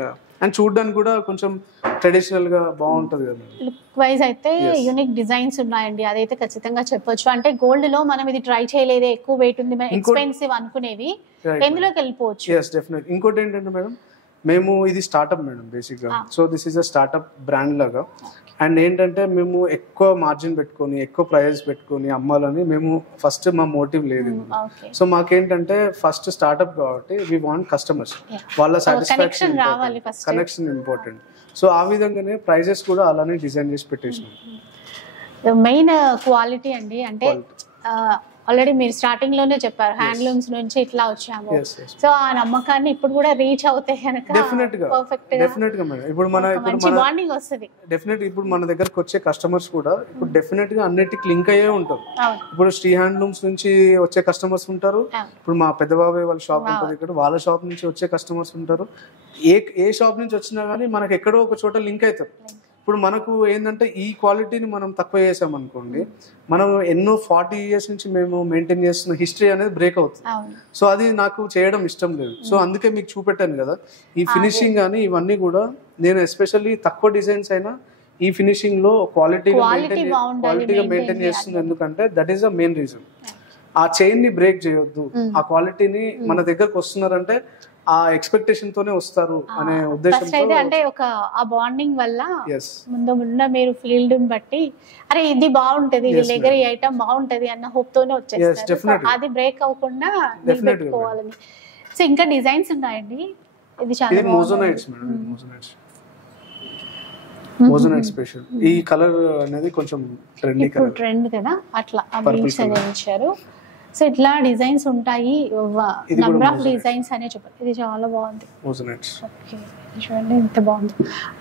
అండ్ చూడడానికి కూడా కొంచెం ట్రెడిషనల్ గా బాగుంటది కదా. లుక్ వైజ్ అయితే యూనిక్ డిజైన్స్ ఉన్నాయండి, అదైతే ఖచ్చితంగా చెప్పొచ్చు. అంటే గోల్డ్ లో మనం ఇది ట్రై చేయలేదే, ఎక్కువ వెయిట్ ఉంది, ఎక్స్పెన్సివ్ అనుకునేవి ఎందులోకి వెళ్ళిపోవచ్చు. yes definitely. ఇంకోటి ఏంటంటే మేడం, మేము ఇది స్టార్ట్అప్ మేడం బేసిక్ గా. So this is a startup brand లాగా. అండ్ ఏంటంటే మేము ఎక్కువ మార్జిన్ పెట్టుకొని ఎక్కువ ప్రైస్ పెట్టుకొని అమ్మాలని మేము ఫస్ట్ మా మోటివ్ లేదు. సో మాకేంటంటే ఫస్ట్ స్టార్ట్అప్ కాబట్టి వి వాంట్ కస్టమర్స్, వాళ్ళ సాటిస్ఫాక్షన్, కనెక్షన్ ఇంపార్టెంట్. సో ఆ విధంగానే ప్రైజెస్ కూడా అలానే డిజైన్ చేసి పెట్టేసినాం. మెయిన్ క్వాలిటీ అండి. అంటే ఆల్రెడీ మీరు స్టార్టింగ్ లోనే చెప్పారు హ్యాండ్లూమ్స్ నుంచి ఇట్లా వచ్చాము. సో ఆ నమ్మకాన్ని ఇప్పుడు కూడా రీచ్ అవుతే కనుక డెఫినెట్ గా మేడం. ఇప్పుడు మన బాండింగ్ వస్తుంది. డెఫినెట్ ఇప్పుడు మన దగ్గరకు వచ్చే కస్టమర్స్ కూడా ఇప్పుడు డెఫినెట్ గా అన్నిటికి లింక్ అయ్యే ఉంటారు. ఇప్పుడు శ్రీ హ్యాండ్లూమ్స్ నుంచి వచ్చే కస్టమర్స్ ఉంటారు, ఇప్పుడు మా పెద్ద బాబాయ్ వాళ్ళ షాప్ ఉంటుంది ఇక్కడ, వాళ్ళ షాప్ నుంచి వచ్చే కస్టమర్స్ ఉంటారు. ఏ షాప్ నుంచి వచ్చినా కానీ మనకు ఎక్కడో ఒక చోట లింక్ అవుతారు. ఇప్పుడు మనకు ఏంటంటే ఈ క్వాలిటీని మనం తక్కువ చేసాం అనుకోండి, మనం ఎన్నో 40 years నుంచి మేము మెయింటైన్ చేస్తున్న హిస్టరీ అనేది బ్రేక్ అవుతుంది. సో అది నాకు చేయడం ఇష్టం లేదు. సో అందుకే మీకు చూపెట్టాను కదా, ఈ ఫినిషింగ్ కానీ ఇవన్నీ కూడా నేను ఎస్పెషల్లీ తక్కువ డిజైన్స్ అయినా ఈ ఫినిషింగ్ లో క్వాలిటీగా మెయింటైన్ చేస్తుంది. ఎందుకంటే that is the main reason. ఆ చైన్ ని బ్రేక్ చేయొద్దు, ఆ క్వాలిటీని మన దగ్గరకు వస్తున్నారంటే ఆ ఎక్స్పెక్టేషన్ తోనే వస్తారు అనే ఉద్దేశంతో. అంటే ఒక ఆ బాండింగ్ వల్ల ముందు మీరు ఫీల్డ్ బట్టి అరే ఇది బాగుంటది, దగ్గర ఈ ఐటమ్ బాగుంటది అన్న హోప్ తోనే వచ్చేస్తారు. అది బ్రేక్ అవ్వకుండా పెట్టుకోవాలని. సో ఇంకా డిజైన్స్ ఉన్నాయండి. ఇది చాలా మోజోనైట్స్ మేడం, మోజోనైట్ స్పెషల్. ఈ కలర్ అనేది కొంచెం ట్రెండ్ కదా, అట్లా బీడ్స్ అనేది ఇచ్చారు. సో ఇట్లా డిజైన్స్ ఉంటాయి, నంబర్ ఆఫ్ డిజైన్స్ అనే చెప్పారు. ఇది చాలా బాగుంది. ఓకే చూడండి ఎంత బాగుంది.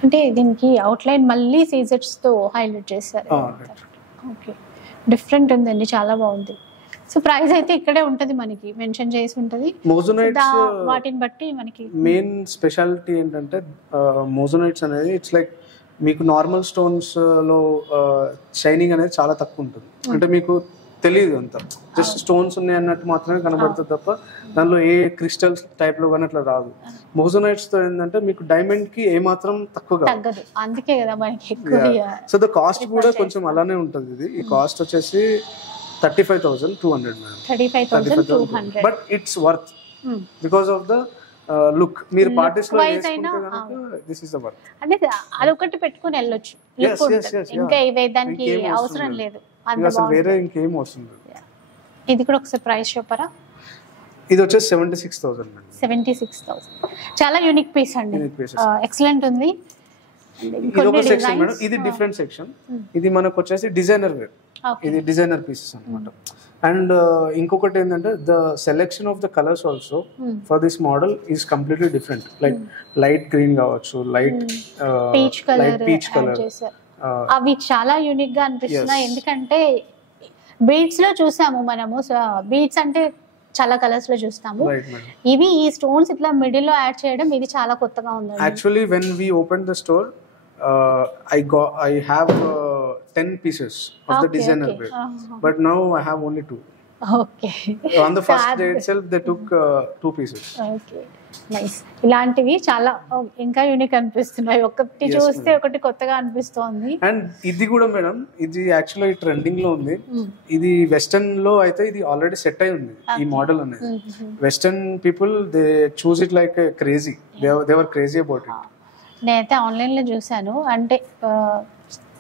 అంటే దీనికి అవుట్ లైన్ మళ్ళీ సీజర్స్ తో హైలైట్ చేశారు. ఓకే డిఫరెంట్ ఉందండి, చాలా బాగుంది. సో ప్రైస్ అయితే ఇక్కడే ఉంటది, మనకి మెన్షన్ చేసి ఉంటది. మోజోనైట్స్ వాటిని బట్టి మనకి మెయిన్ స్పెషాలిటీ ఏంటంటే మోజోనైట్స్ అనేది ఇట్స్ లైక్ మీకు నార్మల్ స్టోన్స్ లో షైనింగ్ అనేది చాలా తక్కువ ఉంటుంది. అంటే మీకు తెలియదు అంత, జస్ట్ స్టోన్స్ ఉన్నాయి అన్నట్టు మాత్రమే కనబడుతుంది తప్ప దానిలో ఏ క్రిస్టల్స్ టైప్ లో కానీ అట్లా రాదు. మోజోనైట్స్ తో ఏంటంటే మీకు డైమండ్ కి ఏ మాత్రం తక్కువ కాదు, అందుకే కదా మనకి ఎక్కువ. సో ద కాస్ట్ కూడా కొంచెం అలానే ఉంటుంది. ఇది ఈ కాస్ట్ వచ్చేసి 35,200 madam. 35,200 but it's worth because of the look. మీరు పార్టీస్ లో వేసుకుంటే గనుక దిస్ ఇస్ ద వర్త్. అంటే అదొకటి పెట్టుకొని వెళ్ళొచ్చు, ఇంకా దానికి అవసరం లేదు. అసలు వేరే ఇంకేం అవసరం లేదు. ఇది కూడా ఒకసారి ప్రైస్ చెప్పరా? ఇది వచ్చేసి 76,000 మేడం. 76,000 చాలా యూనిక్ పీస్ అండి, ఎక్సలెంట్ ఉంది. ఇది ఒక సెక్షన్ మేడం, ఇది డిఫరెంట్ సెక్షన్. ఇది మనకు వచ్చేసి డిజైనర్ వేర్, ఇది డిజైనర్ పీసెస్ అన్నమాట. అండ్ ఇంకొకటి ఏంటంటే the selection of the colours also for this model is completely different. Like light green కావచ్చు, లైట్ పీచ్ కలర్, అవి చాలా యూనిక్ గా అనిపిస్తున్నాయి. ఎందుకంటే బీడ్స్ లో చూసాము మనము, బీడ్స్ అంటే చాలా కలర్స్ లో చూస్తాము, ఇవి ఈ స్టోన్స్ ఇట్లా మిడిల్ లో యాడ్ చేయడం ఇది చాలా కొత్తగా ఉంది. Actually when we open the store I have 10 pieces of the designer wear, but now I have only 2. Okay. On the first day itself they took 2 pieces. Okay. Nice. ఇలాంటివి చాలా ఇంకా unique అనిపిస్తున్నాయి, ఒకటి చూస్తే ఒకటి కొత్తగా అనిపిస్తోంది. అండ్ ఇది కూడా మేడం, ఇది యాక్చువల్లీ ట్రెండింగ్ లో ఉంది. ఇది వెస్టర్న్ లో అయితే ఇది ఆల్రెడీ సెట్ అయి ఉంది ఈ మోడల్ అనేది. Western people they choose it like crazy, they were crazy about it. నేనైతే ఆన్లైన్ లో చూసాను, అంటే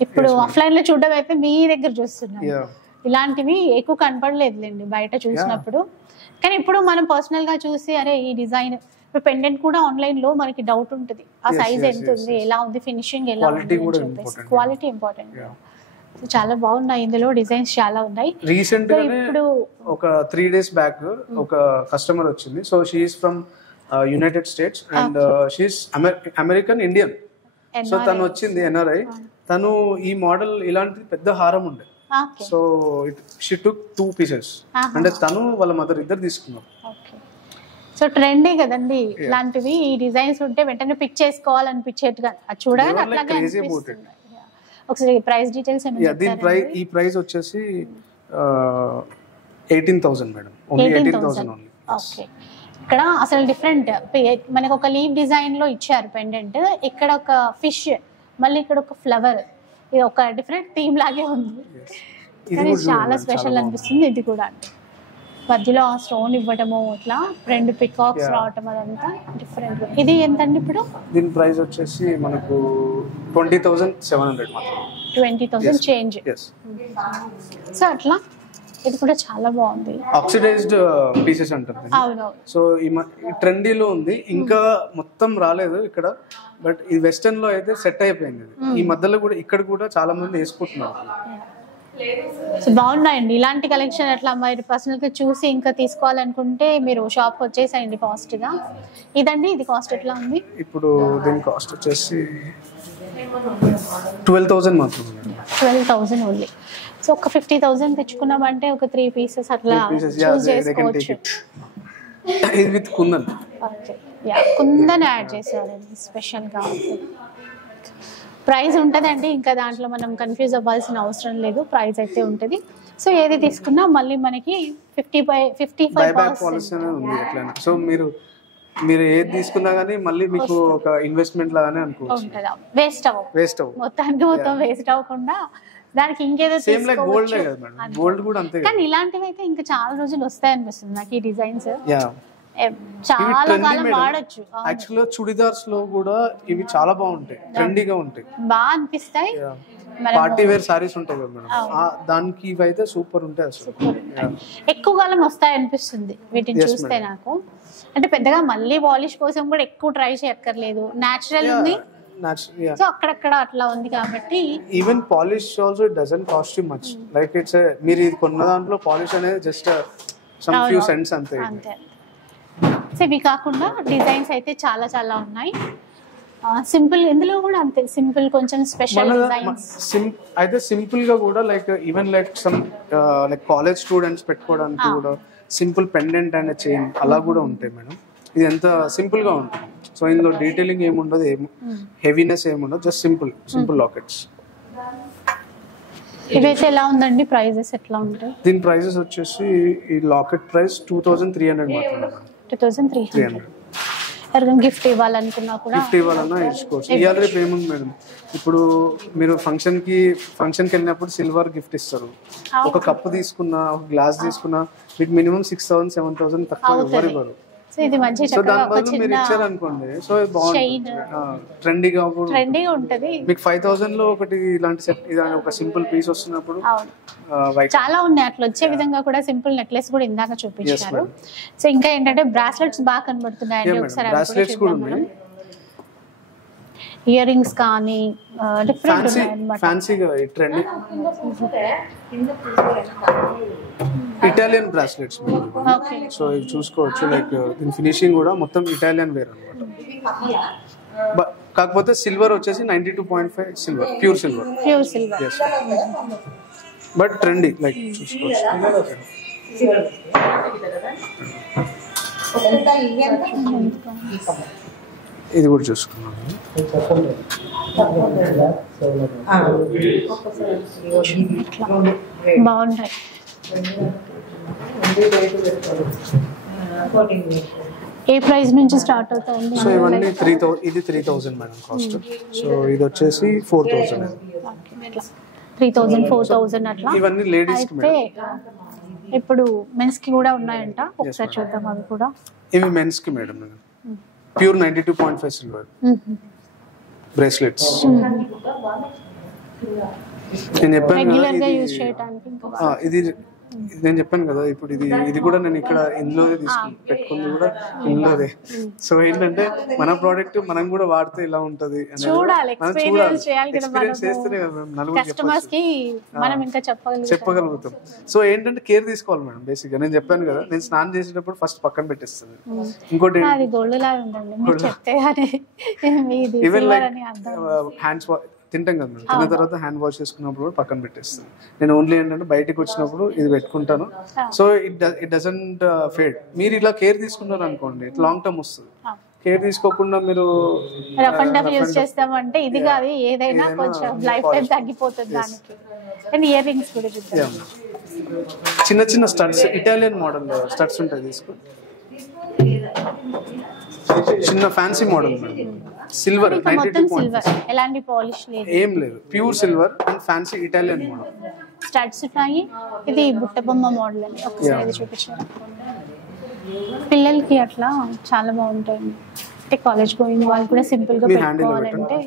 ఇప్పుడు ఆఫ్లైన్ లో చూడడం అయితే మీ దగ్గర చూస్తున్నాను. ఇలాంటివి ఎక్కువ కనపడలేదులేండి బయట చూసినప్పుడు, కానీ ఇప్పుడు మనం పర్సనల్ గా చూసి అరే ఈ డిజైన్, ఇప్పుడు పెండెంట్ కూడా ఆన్లైన్ లో మనకి డౌట్ ఉంటుంది, ఆ సైజ్ ఎంత ఉంది, ఎలా ఉంది, ఫినిషింగ్ ఎలా ఉంది అని చెప్పేసి. Quality important. చాలా బాగున్నాయి, ఇందులో డిజైన్స్ చాలా ఉన్నాయి. రీసెంట్ గా ఇప్పుడు ఒక 3 days బ్యాక్ ఒక కస్టమర్ వచ్చింది. So she is from United States and she is American Indian. So తను వచ్చింది ఎన్ఆర్ఐ. తను ఈ మోడల్ ఇలాంటి పెద్ద హారం ఉండే, సో షీ టుక్ 2 pieces. అంటే తను వాళ్ళ మదర్ ఇద్దరు తీసుకున్నారు. సో ట్రెండీ కదండి ఇలాంటివి, ఈ డిజైన్స్ ఉంటే వెంటనే పిక్ చేసుకోవాలనిపించేట్టుగా చూడగానే అట్లాగే అనిపిస్తుంది. ఒకసారి ప్రైస్ డీటెయిల్స్ ఈ ప్రైస్ వచ్చేసి 18,000 మేడం, ఓన్లీ 18,000 ఓన్లీ. ఓకే. ఇక్కడ అసలు డిఫరెంట్, మనకు ఒక లీవ్ డిజైన్ లో ఇచ్చారు పెండెంట్, ఇక్కడ ఒక ఫిష్, మళ్ళీ ఇక్కడ ఒక ఫ్లవర్, ఇది ఒక డిఫరెంట్ థీమ్ లాగే ఉంది, కానీ చాలా స్పెషల్ అనిపిస్తుంది. ఇది కూడా మధ్యలో ఆ స్టోన్ ఇవ్వటము, ఇట్లా 2 పికాక్స్ రావటం, అదంతా డిఫరెంట్. ఇది ఎంతండి ఇప్పుడు? దీని ప్రైస్ వచ్చేసి మనకు 20,700 మాత్రం. 20,000 చేంజ్. సో అట్లా ఇది కూడా చాలా బాగుంది. ఆక్సిడైజ్డ్ పీసెస్ అంటారు. సో ఈ ట్రెండీలో ఉంది, ఇంకా మొత్తం రాలేదు ఇక్కడ, బట్ ఈ వెస్టర్న్ లో అయితే సెట్ అయిపోయింది. ఈ మధ్యలో కూడా ఇక్కడ కూడా చాలా మంది వేసుకుంటున్నారు. సో బాగున్నాయండి ఇలాంటి కలెక్షన్. అట్లా మీరు పర్సనల్గా చూసి ఇంకా తీసుకోవాలనుకుంటే మీరు షాప్కి వచ్చేసేయండి ఫాస్ట్గా. ఇదండి ఇది కాస్ట్ ఎట్లా ఉంది? ఇప్పుడు దీని కాస్ట్ వచ్చేసి 12,000 మాత్రమే. 12,000 ఓన్లీ. సో ఒక 50,000 తెచ్చుకున్నామంటే ఒక 3 పీసెస్ అట్లా చూస్ చేసుకోవచ్చు. ఇది with kundan. Okay yeah, kundan add చేశారండి స్పెషల్గా. ప్రైస్ ఉంటుందండి, ఇంకా దాంట్లో మనం కన్ఫ్యూజ్ అవ్వాల్సిన అవసరం లేదు, ప్రైస్ అయితే ఉంటుంది. సో ఏది తీసుకున్నా మళ్ళీ మనకి 55% ఉంది ఎట్లైనా. సో మీరు ఏది తీసుకున్నా కానీ మళ్ళీ మీకు ఒక ఇన్వెస్ట్మెంట్ లాగానే అనుకోవచ్చు. ఉంటుందా, వేస్ట్ అవ్వవు మొత్తానికి మొత్తం వేస్ట్ అవ్వకుండా దానికి ఇంకేదో గోల్డ్ కదా మేడం, గోల్డ్ కూడా అంతే. కానీ ఇలాంటివి అయితే ఇంకా చాలా రోజులు వస్తాయి అనిపిస్తుంది నాకు ఈ డిజైన్స్. చాలా కాలం వాడచ్చు. యాక్చువల్గా చుడిదార్స్ లో కూడా ఇవి చాలా బాగుంటాయి, ట్రెండీగా ఉంటాయి, బాగా అనిపిస్తాయి. పార్టీ వేర్ సారీస్ ఉంటాయి కదా మేడం, దానికి ఇవి అయితే సూపర్ ఉంటాయి అసలు. ఎక్కువ కాలం వస్తాయి అనిపిస్తుంది వీటిని చూస్తే నాకు. అంటే పెద్దగా మళ్ళీ పాలిష్ కోసం కూడా ఎక్కువ ట్రై చేయక్కర్లేదు, నేచురల్ ఉంది. సో అక్కడక్కడ అట్లా ఉంది కాబట్టి even polish also it doesn't cost you much. Like it's మీరు ఇది కొన్న దాంట్లో పాలిష్ అనేది జస్ట్ సమ్ ఫ్యూ సెంట్స్ అంతే. సో ఇవి కాకుండా డిజైన్స్ అయితే చాలా చాలా ఉన్నాయి. సింపుల్, ఇందులో కూడా అంతే సింపుల్, కొంచెం స్పెషల్ డిజైన్స్ అయితే సింపుల్ గా కూడా like even like some like college students పెట్టుకోవడానికి కూడా సింపుల్ పెండెంట్ అండ్ చైన్ అలా కూడా ఉంటాయి మేడం. ఇది ఎంత సింపుల్ గా ఉంటుంది. సో ఇందులో డీటెయిలింగ్ ఏముండదు, హెవీనెస్ ఏముండదు, జస్ట్ సింపుల్ లాకెట్స్. ఇవైతే ఎలా ఉందండి, ప్రైజెస్ ఎట్లా ఉంటాయి? దీని ప్రైజెస్ వచ్చేసి ఈ లాకెట్ ప్రైస్ 2,300 మాత్రమే. 2,300. ఎవరికైనా గిఫ్ట్ ఇవ్వాలనుకున్నా కూడా, గిఫ్ట్ ఇవ్వాలన్నా ఇచ్చుకోవచ్చు. ఇవాళ రేపు ఏముంది మేడం, ఇప్పుడు మీరు ఫంక్షన్కి వెళ్ళినప్పుడు సిల్వర్ గిఫ్ట్ ఇస్తారు. ఒక కప్పు తీసుకున్నా, ఒక గ్లాస్ తీసుకున్నా మీకు మినిమం 6,000 7,000 తక్కువ ఎవరు ఇవ్వరు. సో దాని బదులు మీరు ఇచ్చారనుకోండి, సో బాగుంటుంది, ట్రెండీగా ఉంటది. మీకు 5,000 లో ఒకటి ఇలాంటి సెట్, ఒక సింపుల్ పీస్ వస్తున్నప్పుడు చాలా ఉన్నాయి. అట్లా వచ్చే విధంగా కూడా సింపుల్ నెక్లెస్ కూడా ఇందాక చూపించారు. సో ఇంకా ఏంటంటే బ్రాస్లెట్స్ బాగా కనబడుతున్నాయండి, ఒకసారి బ్రాస్లెట్స్ కూడా ఉన్నాయి. ఇయర్ రింగ్స్ కానీ డిఫరెంట్ ఉన్నాయి అన్నమాట. ఫ్యాన్సీగా ట్రెండీ ఇటాలియన్ బ్రాస్లెట్స్. సో ఇవి చూసుకోవచ్చు, లైక్ దీని ఫినిషింగ్ కూడా మొత్తం ఇటాలియన్ వేర్ అనమాట. కాకపోతే సిల్వర్ వచ్చేసి 92.5 silver, pure silver. But trendy, like చూసుకోవచ్చు. ఇది కూడా చూసుకున్నాను. బాగుంటాయి. ఏ ప్రైస్ నుంచి స్టార్ట్ అవుతుంది? సో ఇవన్నీ 3,000, ఇది 3,000 మేడం కాస్ట్. సో ఇది వచ్చేసి 4,000. 3,000 4,000 అట్లా. ఇవన్నీ లేడీస్ కి అయితే ఇప్పుడు మెన్స్ కి కూడా ఉన్నాయంట, ఒకసారి చూద్దాం అవి కూడా. ఇవి మెన్స్ కి మేడం, ప్యూర్ 92.5 సిల్వర్ బ్రేస్లెట్స్. నేను చెప్పాను రెగ్యులర్ గా యూస్ చేయడానికి. ఇది నేను చెప్పాను కదా, ఇప్పుడు ఇది కూడా నేను ఇక్కడ ఇందులోనే పెట్టుకుంది కూడా ఇందులోనే. సో ఏంటంటే మన ప్రోడక్ట్ మనం కూడా వాడితే ఇలా ఉంటది ఎక్స్పీరియన్స్ చేస్తేనే చెప్పగలుగుతాం. సో ఏంటంటే కేర్ తీసుకోవాలి మేడం. బేసిక్ గా నేను చెప్పాను కదా, నేను స్నానం చేసేటప్పుడు ఫస్ట్ పక్కన పెట్టేస్తాను. ఇంకోటి ఈవెన్ లైక్ హ్యాండ్స్ తింటాం కదా మేడం, తిన్న తర్వాత హ్యాండ్ వాష్ చేసుకున్నప్పుడు కూడా పక్కన పెట్టేస్తాను. నేను ఓన్లీ ఏంటంటే బయటకు వచ్చినప్పుడు ఇది పెట్టుకుంటాను. So it doesn't fade. మీరు ఇలా కేర్ తీసుకున్నారు అనుకోండి, లాంగ్ టర్మ్ వస్తుంది. కేర్ తీసుకోకుండా మీరు రఫ్ అండ్ టఫ్ యూస్ చేస్తామంటే ఇది కాదు, ఏదైనా కొంచెం లైఫ్ టైం తగ్గిపోతుంది దానికి. అండ్ ఇయర్ రింగ్స్ కూడా చూద్దాం. చిన్న చిన్న స్టడ్స్, ఇటాలియన్ మోడల్ స్టడ్స్ ఉంటాయి, తీసుకో. చిన్న ఫ్యాన్సీ మోడల్ మేడం, సిల్వర్, ఎలాంటి పాలిష్ లేదు, ఏం లేదు, pure silver and fancy Italian model. Studs ఉన్నాయి. ఇది బుట్ట బొమ్మ మోడల్ అని ఒకసారి చూపించారు. పిల్లలకి అట్లా చాలా బాగుంటాయి. అంటే కాలేజ్ గోయింగ్ వాళ్ళు కూడా సింపుల్ గా పెట్టుకోవాలంటే.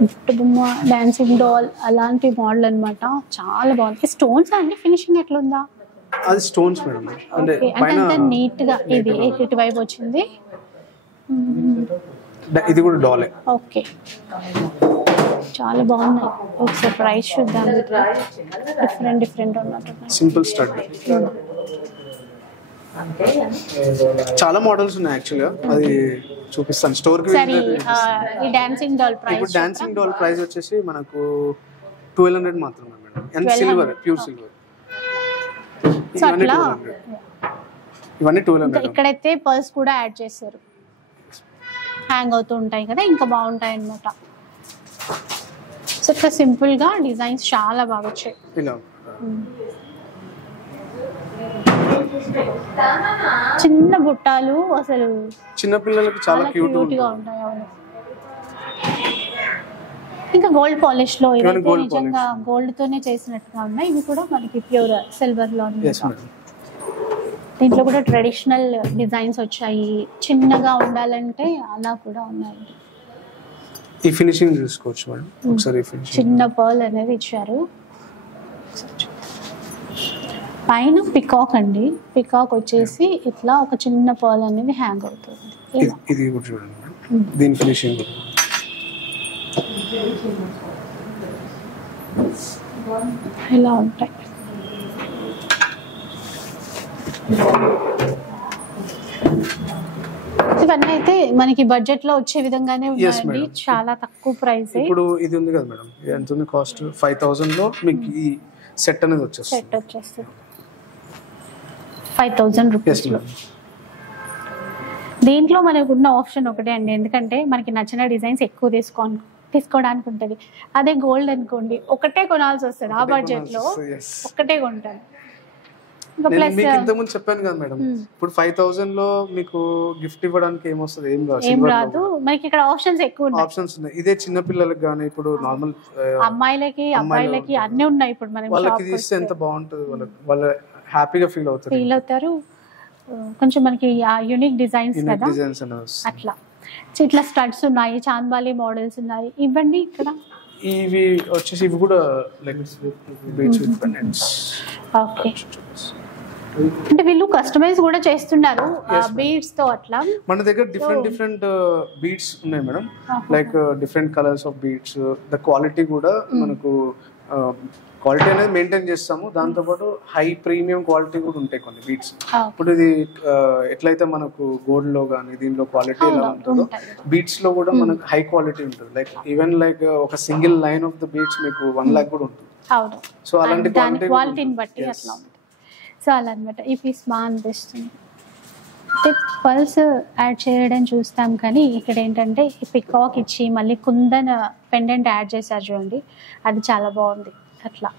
బుట్ట బొమ్మ, డాన్సింగ్ డాల్ అలాంటి మోడల్ అన్నమాట, చాలా బాగుంది. స్టోన్స్ అండి, ఫినిషింగ్ ఎట్లా ఉందా? అది స్టోన్స్ మేడం, అంటే పైన నీట్ గా ఇది ఇటువైపు వచ్చింది. ఇది కూడా డాలే. ఓకే, చాలా బాగున్నాయి. ఒకసారి ప్రైస్ చూద్దాం. డిఫరెంట్ ఉన్నట్టున్నాయి. Simple stud. చాలా మోడల్స్ ఉన్నాయి యాక్చువల్గా, అది చూపిస్తాను స్టోర్ కి. ఈ డాన్సింగ్ డాల్ ప్రైస్, ఇప్పుడు డాన్సింగ్ డాల్ ప్రైస్ వచ్చేసి మనకు 1200 మాత్రమే madam. And silver, pure silver. ఇవన్నీ 1200. ఇక్కడైతే పర్స్ కూడా యాడ్ చేశారు, హ్యాంగ్ అవుతూ ఉంటాయి కదా, ఇంకా బాగుంటాయి అన్నమాట. సో ఇట్లా సింపుల్ గా డిజైన్స్ చాలా బాగా వచ్చాయి. ఇలా చిన్న బుట్టాలు అసలు చిన్న పిల్లలకి చాలా క్యూట్ గా ఉంటాయి. అవును. ఇంకా గోల్డ్ పాలిష్ లో ఇవైతే నిజంగా గోల్డ్ తోనే చేసినట్టుగా ఉన్నాయి. ఇవి కూడా మనకి ప్యూర్ సిల్వర్ లో దీంట్లో కూడా ట్రెడిషనల్ డిజైన్స్ వచ్చాయి. చిన్నగా ఉండాలంటే అలా కూడా ఉన్నాయి. ఈ ఫినిషింగ్ చూసుకోవచ్చు మేడం ఒకసారి. చిన్న పర్ల్ అనేది ఇచ్చారు. పైన పికాక్ అండి, పికాక్ వచ్చేసి ఇట్లా ఒక చిన్న పర్ల్ అనేది హ్యాంగ్ అవుతుంది. ఇది కూడా చూడండి దీని ఫినిషింగ్ ఇలా ఉంటాయి. ఇవన్నీ అయితే మనకి బడ్జెట్ లో వచ్చే విధంగానే ఉన్నాయండి. చాలా తక్కువ ప్రైస్. ఇప్పుడు ఇది ఉంది కదా మేడం, ఎంత ఉంది కాస్ట్? 5000 లో మీకు ఈ సెట్ అనేది వచ్చేస్తుంది. సెట్ వచ్చేస్తుంది 5000 రూపీస్ లో. దీంట్లో మనకు ఉన్న ఆప్షన్ ఒకటే అండి, ఎందుకంటే మనకి నచ్చిన డిజైన్స్ ఎక్కువ తీసుకోవడానికి ఉంటుంది. అదే గోల్డ్ అనుకోండి ఒకటే కొనాల్సి వస్తుంది. ఆ బడ్జెట్ లో ఒక్కటే కొంటాను. మీకు ఇంతకుముందు చెప్పాను కదా మేడం, ఇప్పుడు 5000 లో మీకు గిఫ్ట్ ఇవ్వడానికి ఏమొస్తుంది? ఏం రాదు. మనకి ఇక్కడ ఆప్షన్స్ ఎక్కువ ఉన్నాయి. ఆప్షన్స్ ఉన్నాయి. ఇదే చిన్న పిల్లలకి కానీ ఇప్పుడు నార్మల్ అమ్మాయిలకి అబ్బాయిలకి అన్ని ఉన్నాయి. ఇప్పుడు మనం వాళ్ళకి తీస్తే ఎంత బాగుంటుంది, వాళ్ళు హ్యాపీగా ఫీల్ అవుతారు. కొంచెం మనకి యూనిక్ డిజైన్స్ కదా అట్లా. ఇట్లా స్టడ్స్ ఉన్నాయి, చాంద్బాలి మోడల్స్ ఉన్నాయి. ఇవ్వండి ఇక్కడ. ఇవి వచ్చేసి ఇవి కూడా బీడ్స్ విత్ పెండెంట్స్. ఓకే, అంటే వీళ్ళు కస్టమైజ్ కూడా చేస్తున్నారు బీడ్స్ తో. అట్లా మన దగ్గర డిఫరెంట్ బీడ్స్ ఉన్నాయి madam, like different colours of beads. The quality కూడా మనకు క్వాలిటీ అనేది మెయింటైన్ చేస్తాము. దాంతోపాటు హై ప్రీమియం క్వాలిటీ కూడా ఉంటాయి కొన్ని బీడ్స్. ఇప్పుడు ఇది ఎట్లయితే మనకు గోల్డ్ లో కానీ దీనిలో క్వాలిటీ ఎలా ఉంటుందో బీడ్స్ లో కూడా మనకు హై క్వాలిటీ ఉంటుంది. లైక్ ఈవెన్ లైక్ ఒక single line of the beads మీకు 1 lakh కూడా ఉంటుంది. సో అలాంటి క్వాలిటీని బట్టి అట్లా ఉంటుంది. సో అలా అనమాట. ఈ పీస్ బాగా అనిపిస్తుంది. అంటే పల్స్ యాడ్ చేయడం చూస్తాం, కానీ ఇక్కడ ఏంటంటే ఈ పికాక్ ఇచ్చి మళ్ళీ కుందన్ పెండెంట్ యాడ్ చేశారు చూడండి, అది చాలా బాగుంది. అట్లా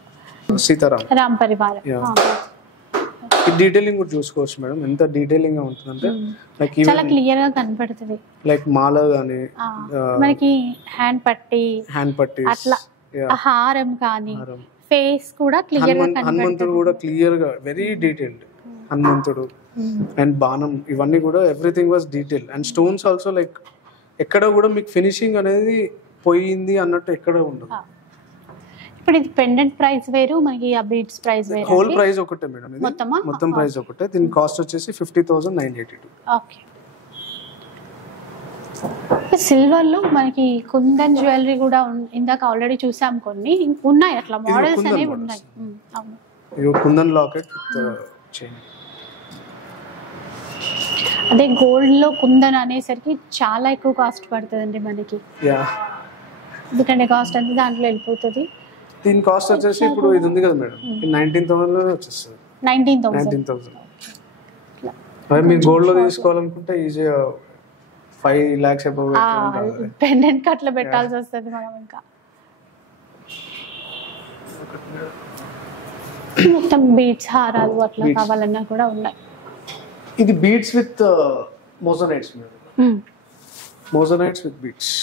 సీతారాం రామ్ పరివార్ డీటెయిలింగ్ కూడా చూసుకోవచ్చు మేడం, ఎంత డీటెయిలింగ్ గా ఉంటుందంటే లైక్ చాలా క్లియర్ గా కనపడుతుంది. లైక్ మాల గానీ మనకి హ్యాండ్ పట్టి అట్లా హారం కానీ ఫేస్ కూడా క్లియర్ గా కనపడుతుంది. హనుమంతుడు కూడా క్లియర్ గా వెరీ డీటెయిల్డ్. హనుమంతుడు అండ్ బాణం ఇవన్నీ కూడా everything was detail. And stones also like ఎక్కడ కూడా మీకు ఫినిషింగ్ అనేది పోయింది అన్నట్టు ఎక్కడ ఉండదు. ఇప్పుడు ఇది పెండెంట్ ప్రైస్ వేరు, మనకి ఆ బీడ్స్ ప్రైస్ వేరు. హోల్ ప్రైస్ ఒకటే మేడం, ఇది మొత్తం ప్రైస్ ఒకటే. దీని కాస్ట్ వచ్చేసి 50,982. ఓకే. సిల్వర్ లో మనకి కుందన్ జ్యువెలరీ కూడా ఇందాక ఆల్రెడీ చూసాం, కొన్ని ఉన్నాయి అట్లా మోడల్స్ అనేవి ఉన్నాయి. ఇది కుందన్ లాకెట్ చైన్. అదే గోల్డ్ లో కుందన్ అనేసరికి చాలా ఎక్కువ కాస్ట్ పడుతుందండి మనకి. ఎందుకంటే కాస్ట్ అంతా దాంట్లో వెళ్ళిపోతుంది. దీని కాస్ట్ వచ్చేసి ఇప్పుడు ఇది ఉంది కదా మేడం, 19,000 లో వచ్చేస్తుంది. 19,000. మరి మీరు గోల్డ్ లో తీసుకోవాలనుకుంటే ఈజీగా 5 lakhs అబౌవ్ పెండెంట్ కట్ల పెట్టాల్సి వస్తుంది మనం. ఇంకా మొత్తం బీడ్స్ హారాలు అట్లా కావాలన్నా కూడా ఉన్నాయి. ఇది beads with మోజనైట్స్ madam, మోజనైట్స్ with beads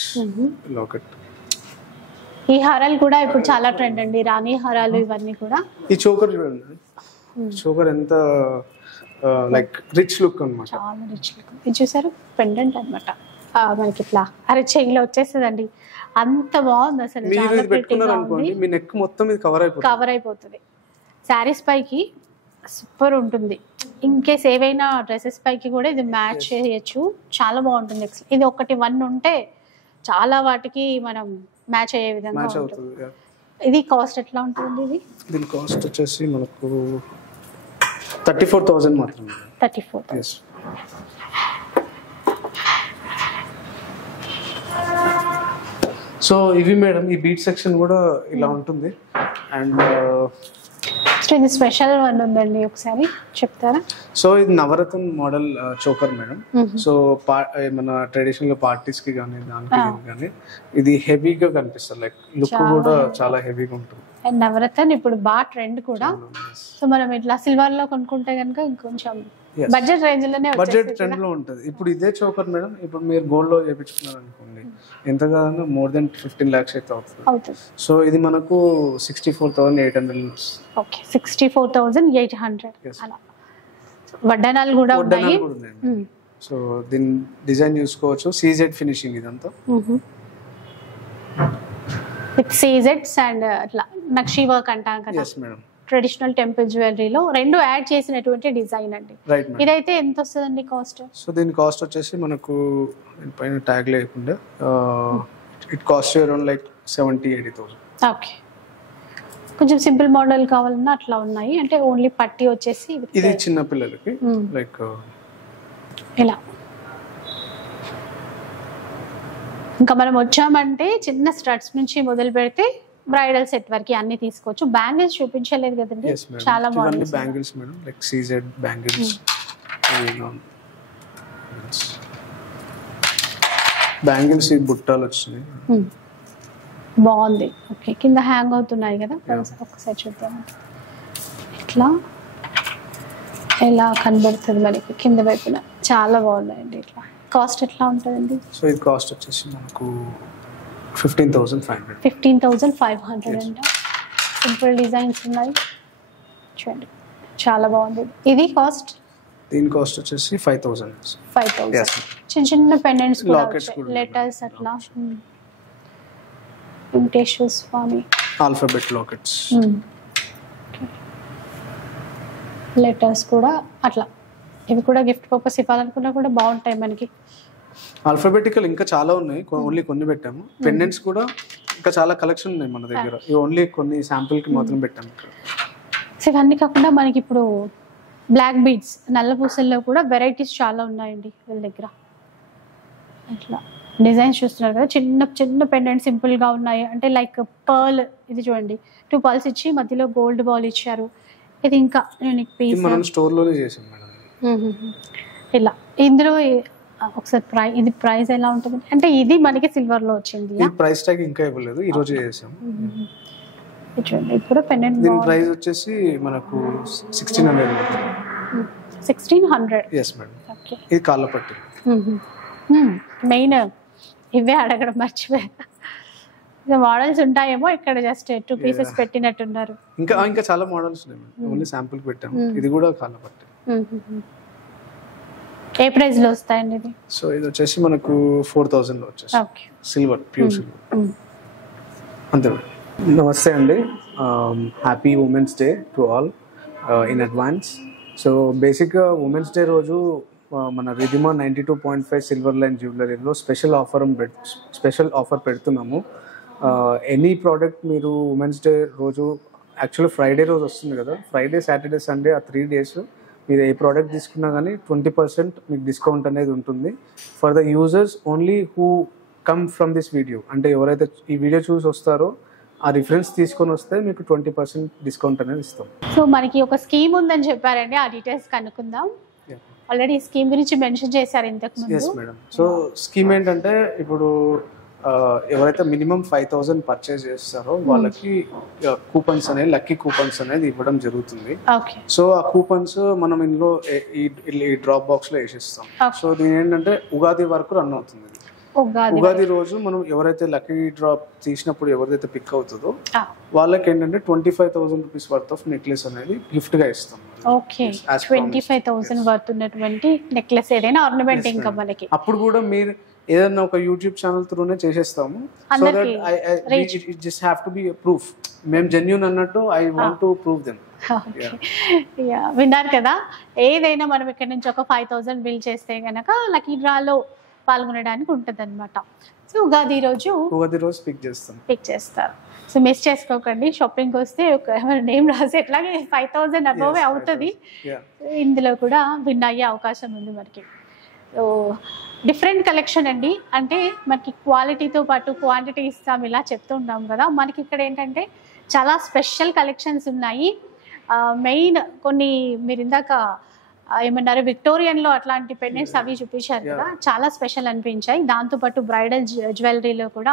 locket. ఈ హారాలు కూడా ఇప్పుడు చాలా ట్రెండ్ అండి, రాణి హారాలు ఇవన్నీ కూడా. ఈ చోకర్ చూడండి, చోకర్ ఎంత లైక్ రిచ్ లుక్ అన్నమాట, చాలా రిచ్ లుక్. ఇది చూసారు పెండెంట్ అన్నమాట, మనకి ఇట్లా చెయ్యిలో వచ్చేస్తుందండి, అంత బాగుంది అసలు. చాలా పెట్టుకున్నారు అనుకోండి మీ నెక్ మొత్తం ఇది కవర్ అయిపోతుంది. శారీస్ పైకి సూపర్ ఉంటుంది. ఇన్ కేస్ ఏవైనా డ్రెస్సెస్ పైకి కూడా ఇది మ్యాచ్ చేయొచ్చు, చాలా బాగుంటుంది. ఇది 1 ఉంటే చాలా వాటికి మనం మ్యాచ్ అయ్యే విధంగా మ్యాచ్ ఉంటుంది. అవుతుంది. ఇది కాస్ట్ ఎట్లా ఉంటుంది? ఇది దీని కాస్ట్ వచ్చేసి మనకు 34,000 మాత్రమే. 34. ఎస్. సో ఇవి మేడం, ఈ బీట్ సెక్షన్ కూడా ఇలా ఉంటుంది. అండ్ సో ఇది స్పెషల్ వన్ ఉందండి, ఒకసారి చెప్తారా? సో ఇది నవరత్న మోడల్ చోకర్ మేడం. సో మన ట్రెడిషనల్ పార్టీస్ కి కానీ దానికి కానీ ఇది హెవీగా కనిపిస్తుంది, లైక్ లుక్ కూడా చాలా హెవీగా ఉంటుంది. అండ్ నవరత్న ఇప్పుడు బాగా ట్రెండ్ కూడా. సో మనం ఇట్లా సిల్వర్ లో కొనుక్కుంటే కనుక కొంచెం బడ్జెట్ రేంజ్ లోనే బడ్జెట్ ట్రెండ్ లో ఉంటుంది. ఇప్పుడు ఇదే చోకర్ మేడం, ఇప్పుడు మీరు గోల్డ్ లో చేయించుకున్నారు అనుకోండి, ఎంత కాదన్నా more than 15 lakhs అయితే అవుతుంది. సో ఇది మనకు 64,800. ఓకే, 64,800 అలా. వడ్డానాలు కూడా ఉన్నాయి. సో దీని డిజైన్ చూసుకోవచ్చు, సీజెడ్ ఫినిషింగ్ ఇదంతా. విత్ సీజెడ్స్ అండ్ అట్లా నక్షి వర్క్ అంటాం కదా. Yes madam. ట్రెడిషనల్ టెంపుల్ జ్యువెలరీలో రెండు యాడ్ చేసినటువంటి డిజైన్ అండి. రైట్. ఇదైతే ఎంత వస్తుందండి కాస్ట్? సో దీని కాస్ట్ వచ్చేసి మనకు పైన ట్యాగ్ లేకుండా it cost around like 70,000-80,000. Okay, కొంచెం సింపుల్ మోడల్ కావాలన్నా అట్లా ఉన్నాయి. అంటే ఓన్లీ పట్టి వచ్చేసి ఇది చిన్న పిల్లలకి లైక్ ఇలా. ఇంకా మనం వచ్చామంటే చిన్న స్టడ్స్ నుంచి మొదలు పెడితే బ్రైడల్ సెట్ వరకు అన్ని తీసుకోవచ్చు. బ్యాంగిల్స్ చూపించలేదు కదండి, చాలా బాగుంది. Bangles madam, like CZ bangles. Bangles ఈ బుట్టాలు వచ్చినాయి, బాగుంది. ఓకే, కింద హ్యాంగ్ అవుతున్నాయి కదా, ఒకసారి చూద్దాం. ఇట్లా ఎలా కనబడుతుంది మనకి కింద వైపున, చాలా బాగున్నాయండి. ఇట్లా కాస్ట్ ఎట్లా ఉంటుందండి? సో ఇది కాస్ట్ వచ్చేసి మనకు 15,500. 15,500 అండి. సింపుల్ డిజైన్స్ ఉన్నాయి చూడండి, చాలా బాగుంది. ఇది కాస్ట్? దీని కాస్ట్ వచ్చేసి 5,000. 5,000. చిన్న చిన్న పెండెంట్స్ కూడా వచ్చాయి, లెటర్స్ అట్లా. వెంకటేశ్వర స్వామి ఆల్ఫాబెట్ లాకెట్స్, లెటర్స్ కూడా అట్లా. ఇవి కూడా గిఫ్ట్ పర్పస్ ఇవ్వాలనుకున్నా కూడా బాగుంటాయి మనకి. ఆల్ఫాబెటికల్ ఇంకా చాలా ఉన్నాయి, ఓన్లీ కొన్ని పెట్టాము. పెండెంట్స్ కూడా ఇంకా చాలా కలెక్షన్ ఉన్నాయి మన దగ్గర, ఇవి ఓన్లీ కొన్ని శాంపుల్ కి మాత్రం పెట్టాము. సో ఇవన్నీ కాకుండా మనకి ఇప్పుడు బ్లాక్ బీడ్స్, నల్ల పూసల్లో కూడా వెరైటీస్ చాలా ఉన్నాయండి వీళ్ళ దగ్గర. అట్లా డిజైన్స్ చూస్తున్నారు కదా, చిన్న చిన్న పెండెంట్ సింపుల్ గా ఉన్నాయి. అంటే లైక్ పర్ల్, ఇది చూడండి 2 పర్ల్స్ ఇచ్చి మధ్యలో గోల్డ్ బాల్ ఇచ్చారు. ఇది ఇంకా యూనిక్ పీస్, మనం స్టోర్ లోనే చేసాం మేడం. ఇలా ఇందులో ఒకసారి ఇది ప్రైస్ ఎలా ఉంటుంది? అంటే ఇది మనకి సిల్వర్ లో వచ్చింది, ప్రైస్ ట్యాగ్ ఇంకా ఇవ్వలేదు, ఈ రోజు చేసాం. ఇప్పుడు పెండెంట్ దీని ప్రైస్ వచ్చేసి మనకు 1,600. 1,600. Yes madam. ఇది కాళ్ళ పట్టి. మెయిన్ ఇవే అడగడం మర్చిపోయా. మోడల్స్ ఉంటాయేమో ఇక్కడ, జస్ట్ 2 పీసెస్ పెట్టినట్టున్నారు. ఇంకా చాలా మోడల్స్ ఉన్నాయి, ఓన్లీ శాంపుల్ పెట్టాము. ఇది కూడా కాళ్ళ పట్టి. ఏ ప్రైస్ లో వస్తాయండి ఇది? సో ఇది వచ్చేసి మనకు 4,000 లో వచ్చేసి సిల్వర్, ప్యూర్ సిల్వర్. అంతే. నమస్తే అండి, happy women's day to all in advance. So బేసిక్గా ఉమెన్స్ డే రోజు మన రిధిమా 92.5 సిల్వర్ లైన్ జ్యువెలరీలో స్పెషల్ ఆఫర్ పెడుతున్నాము. ఎనీ ప్రోడక్ట్ మీరు ఉమెన్స్ డే రోజు, యాక్చువల్లీ ఫ్రైడే రోజు వస్తుంది కదా, ఫ్రైడే, సాటర్డే, సండే ఆ 3 days మీరు ఏ ప్రోడక్ట్ తీసుకున్నా కానీ 20% మీకు డిస్కౌంట్ అనేది ఉంటుంది. For the users only who come from this video, అంటే ఎవరైతే ఈ వీడియో చూసి వస్తారో ఆ రిఫరెన్స్ తీసుకొని వస్తే మీకు 20% డిస్కౌంట్ అనేది ఇస్తాం. సో మనకి ఒక స్కీమ్ ఉందని చెప్పారండి, ఆ డీటెయిల్స్ కనుక్కుందాం. ఆల్రెడీ ఈ స్కీమ్ గురించి మెన్షన్ చేశారు ఇంతకు ముందు. Yes madam. సో స్కీమ్ ఏంటంటే, ఇప్పుడు ఎవరైతే మినిమం 5,000 పర్చేస్ చేస్తారో వాళ్ళకి కూపన్స్ అనేది, లక్కీ కూపన్స్ అనేది ఇవ్వడం జరుగుతుంది. సో ఆ కూపన్స్ మనం ఇందులో ఈ డ్రాప్ బాక్స్ లో వేసేస్తాం. సో దీని ఏంటంటే ఉగాది వరకు రన్ అవుతుంది. ఉగాది రోజు మనం ఎవరైతే లక్కీ డ్రాప్ తీసినప్పుడు ఎవరైతే పిక్ అవుతుందో వాళ్ళకి ఏంటంటే 25,000 రూపీస్ వర్త్ ఆఫ్ నెక్లెస్ అనేది గిఫ్ట్ గా ఇస్తాం. ఓకే, 25,000 వర్త్ ఉన్నటువంటి నెక్లెస్ ఏదైనా ఆర్నమెంట్ ఇంకా మనకి. అప్పుడు కూడా మీరు ఏదైనా ఒక యూట్యూబ్ ఛానల్ త్రూనే చేసేస్తాము. So that it just have to be proof, మేము జెన్యూన్ అన్నట్టు. I want to prove them. విన్నారు కదా, ఏదైనా మనం ఇక్కడ నుంచి ఒక 5,000 బిల్ చేస్తే గనక లక్కీ డ్రాలో పాల్గొనడానికి ఉంటుంది అనమాట. సో ఉగాది రోజు పిక్ చేస్తారు. సో మిస్ చేసుకోకండి. షాపింగ్కి వస్తే ఒక నేమ్ రాసి ఎట్లాగే 5,000 అబోవే అవుతుంది. ఇందులో కూడా విన్ అయ్యే అవకాశం ఉంది మనకి. సో డిఫరెంట్ కలెక్షన్ అండి. అంటే మనకి క్వాలిటీతో పాటు క్వాంటిటీ ఇస్తాం ఇలా చెప్తూ ఉంటాం కదా. మనకి ఇక్కడ ఏంటంటే చాలా స్పెషల్ కలెక్షన్స్ ఉన్నాయి. మెయిన్ కొన్ని మీరు ఇందాక ఏమన్నారు విక్టోరియన్లో అట్లాంటి పెండెంట్స్ అవి చూపించారు కదా, చాలా స్పెషల్ అనిపించాయి. దాంతోపాటు బ్రైడల్ జ్యువెలరీలో కూడా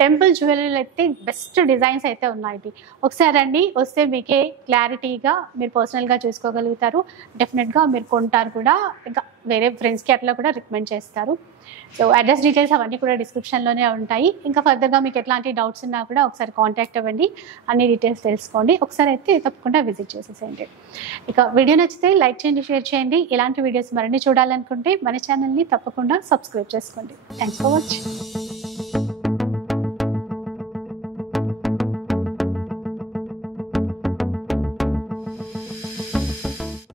టెంపుల్ జ్యువెలరీలో అయితే బెస్ట్ డిజైన్స్ అయితే ఉన్నాయి. ఒకసారి అండి వస్తే మీకే క్లారిటీగా మీరు పర్సనల్గా చూసుకోగలుగుతారు. డెఫినెట్గా మీరు కొంటారు కూడా, ఇంకా వేరే ఫ్రెండ్స్కి అట్లా కూడా రికమెండ్ చేస్తారు. సో అడ్రస్ డీటెయిల్స్ అవన్నీ కూడా డిస్క్రిప్షన్లోనే ఉంటాయి. ఇంకా ఫర్దర్గా మీకు ఎట్లాంటి డౌట్స్ ఉన్నా కూడా ఒకసారి కాంటాక్ట్ అవ్వండి, అన్ని డీటెయిల్స్ తెలుసుకోండి. ఒకసారి అయితే తప్పకుండా విజిట్ చేసేసేయండి. ఇక వీడియో నచ్చితే లైక్ చేయండి, షేర్ చేయండి. ఇలాంటి వీడియోస్ మరిన్ని చూడాలనుకుంటే మన ఛానల్ని తప్పకుండా సబ్స్క్రైబ్ చేసుకోండి. Thanks for watching.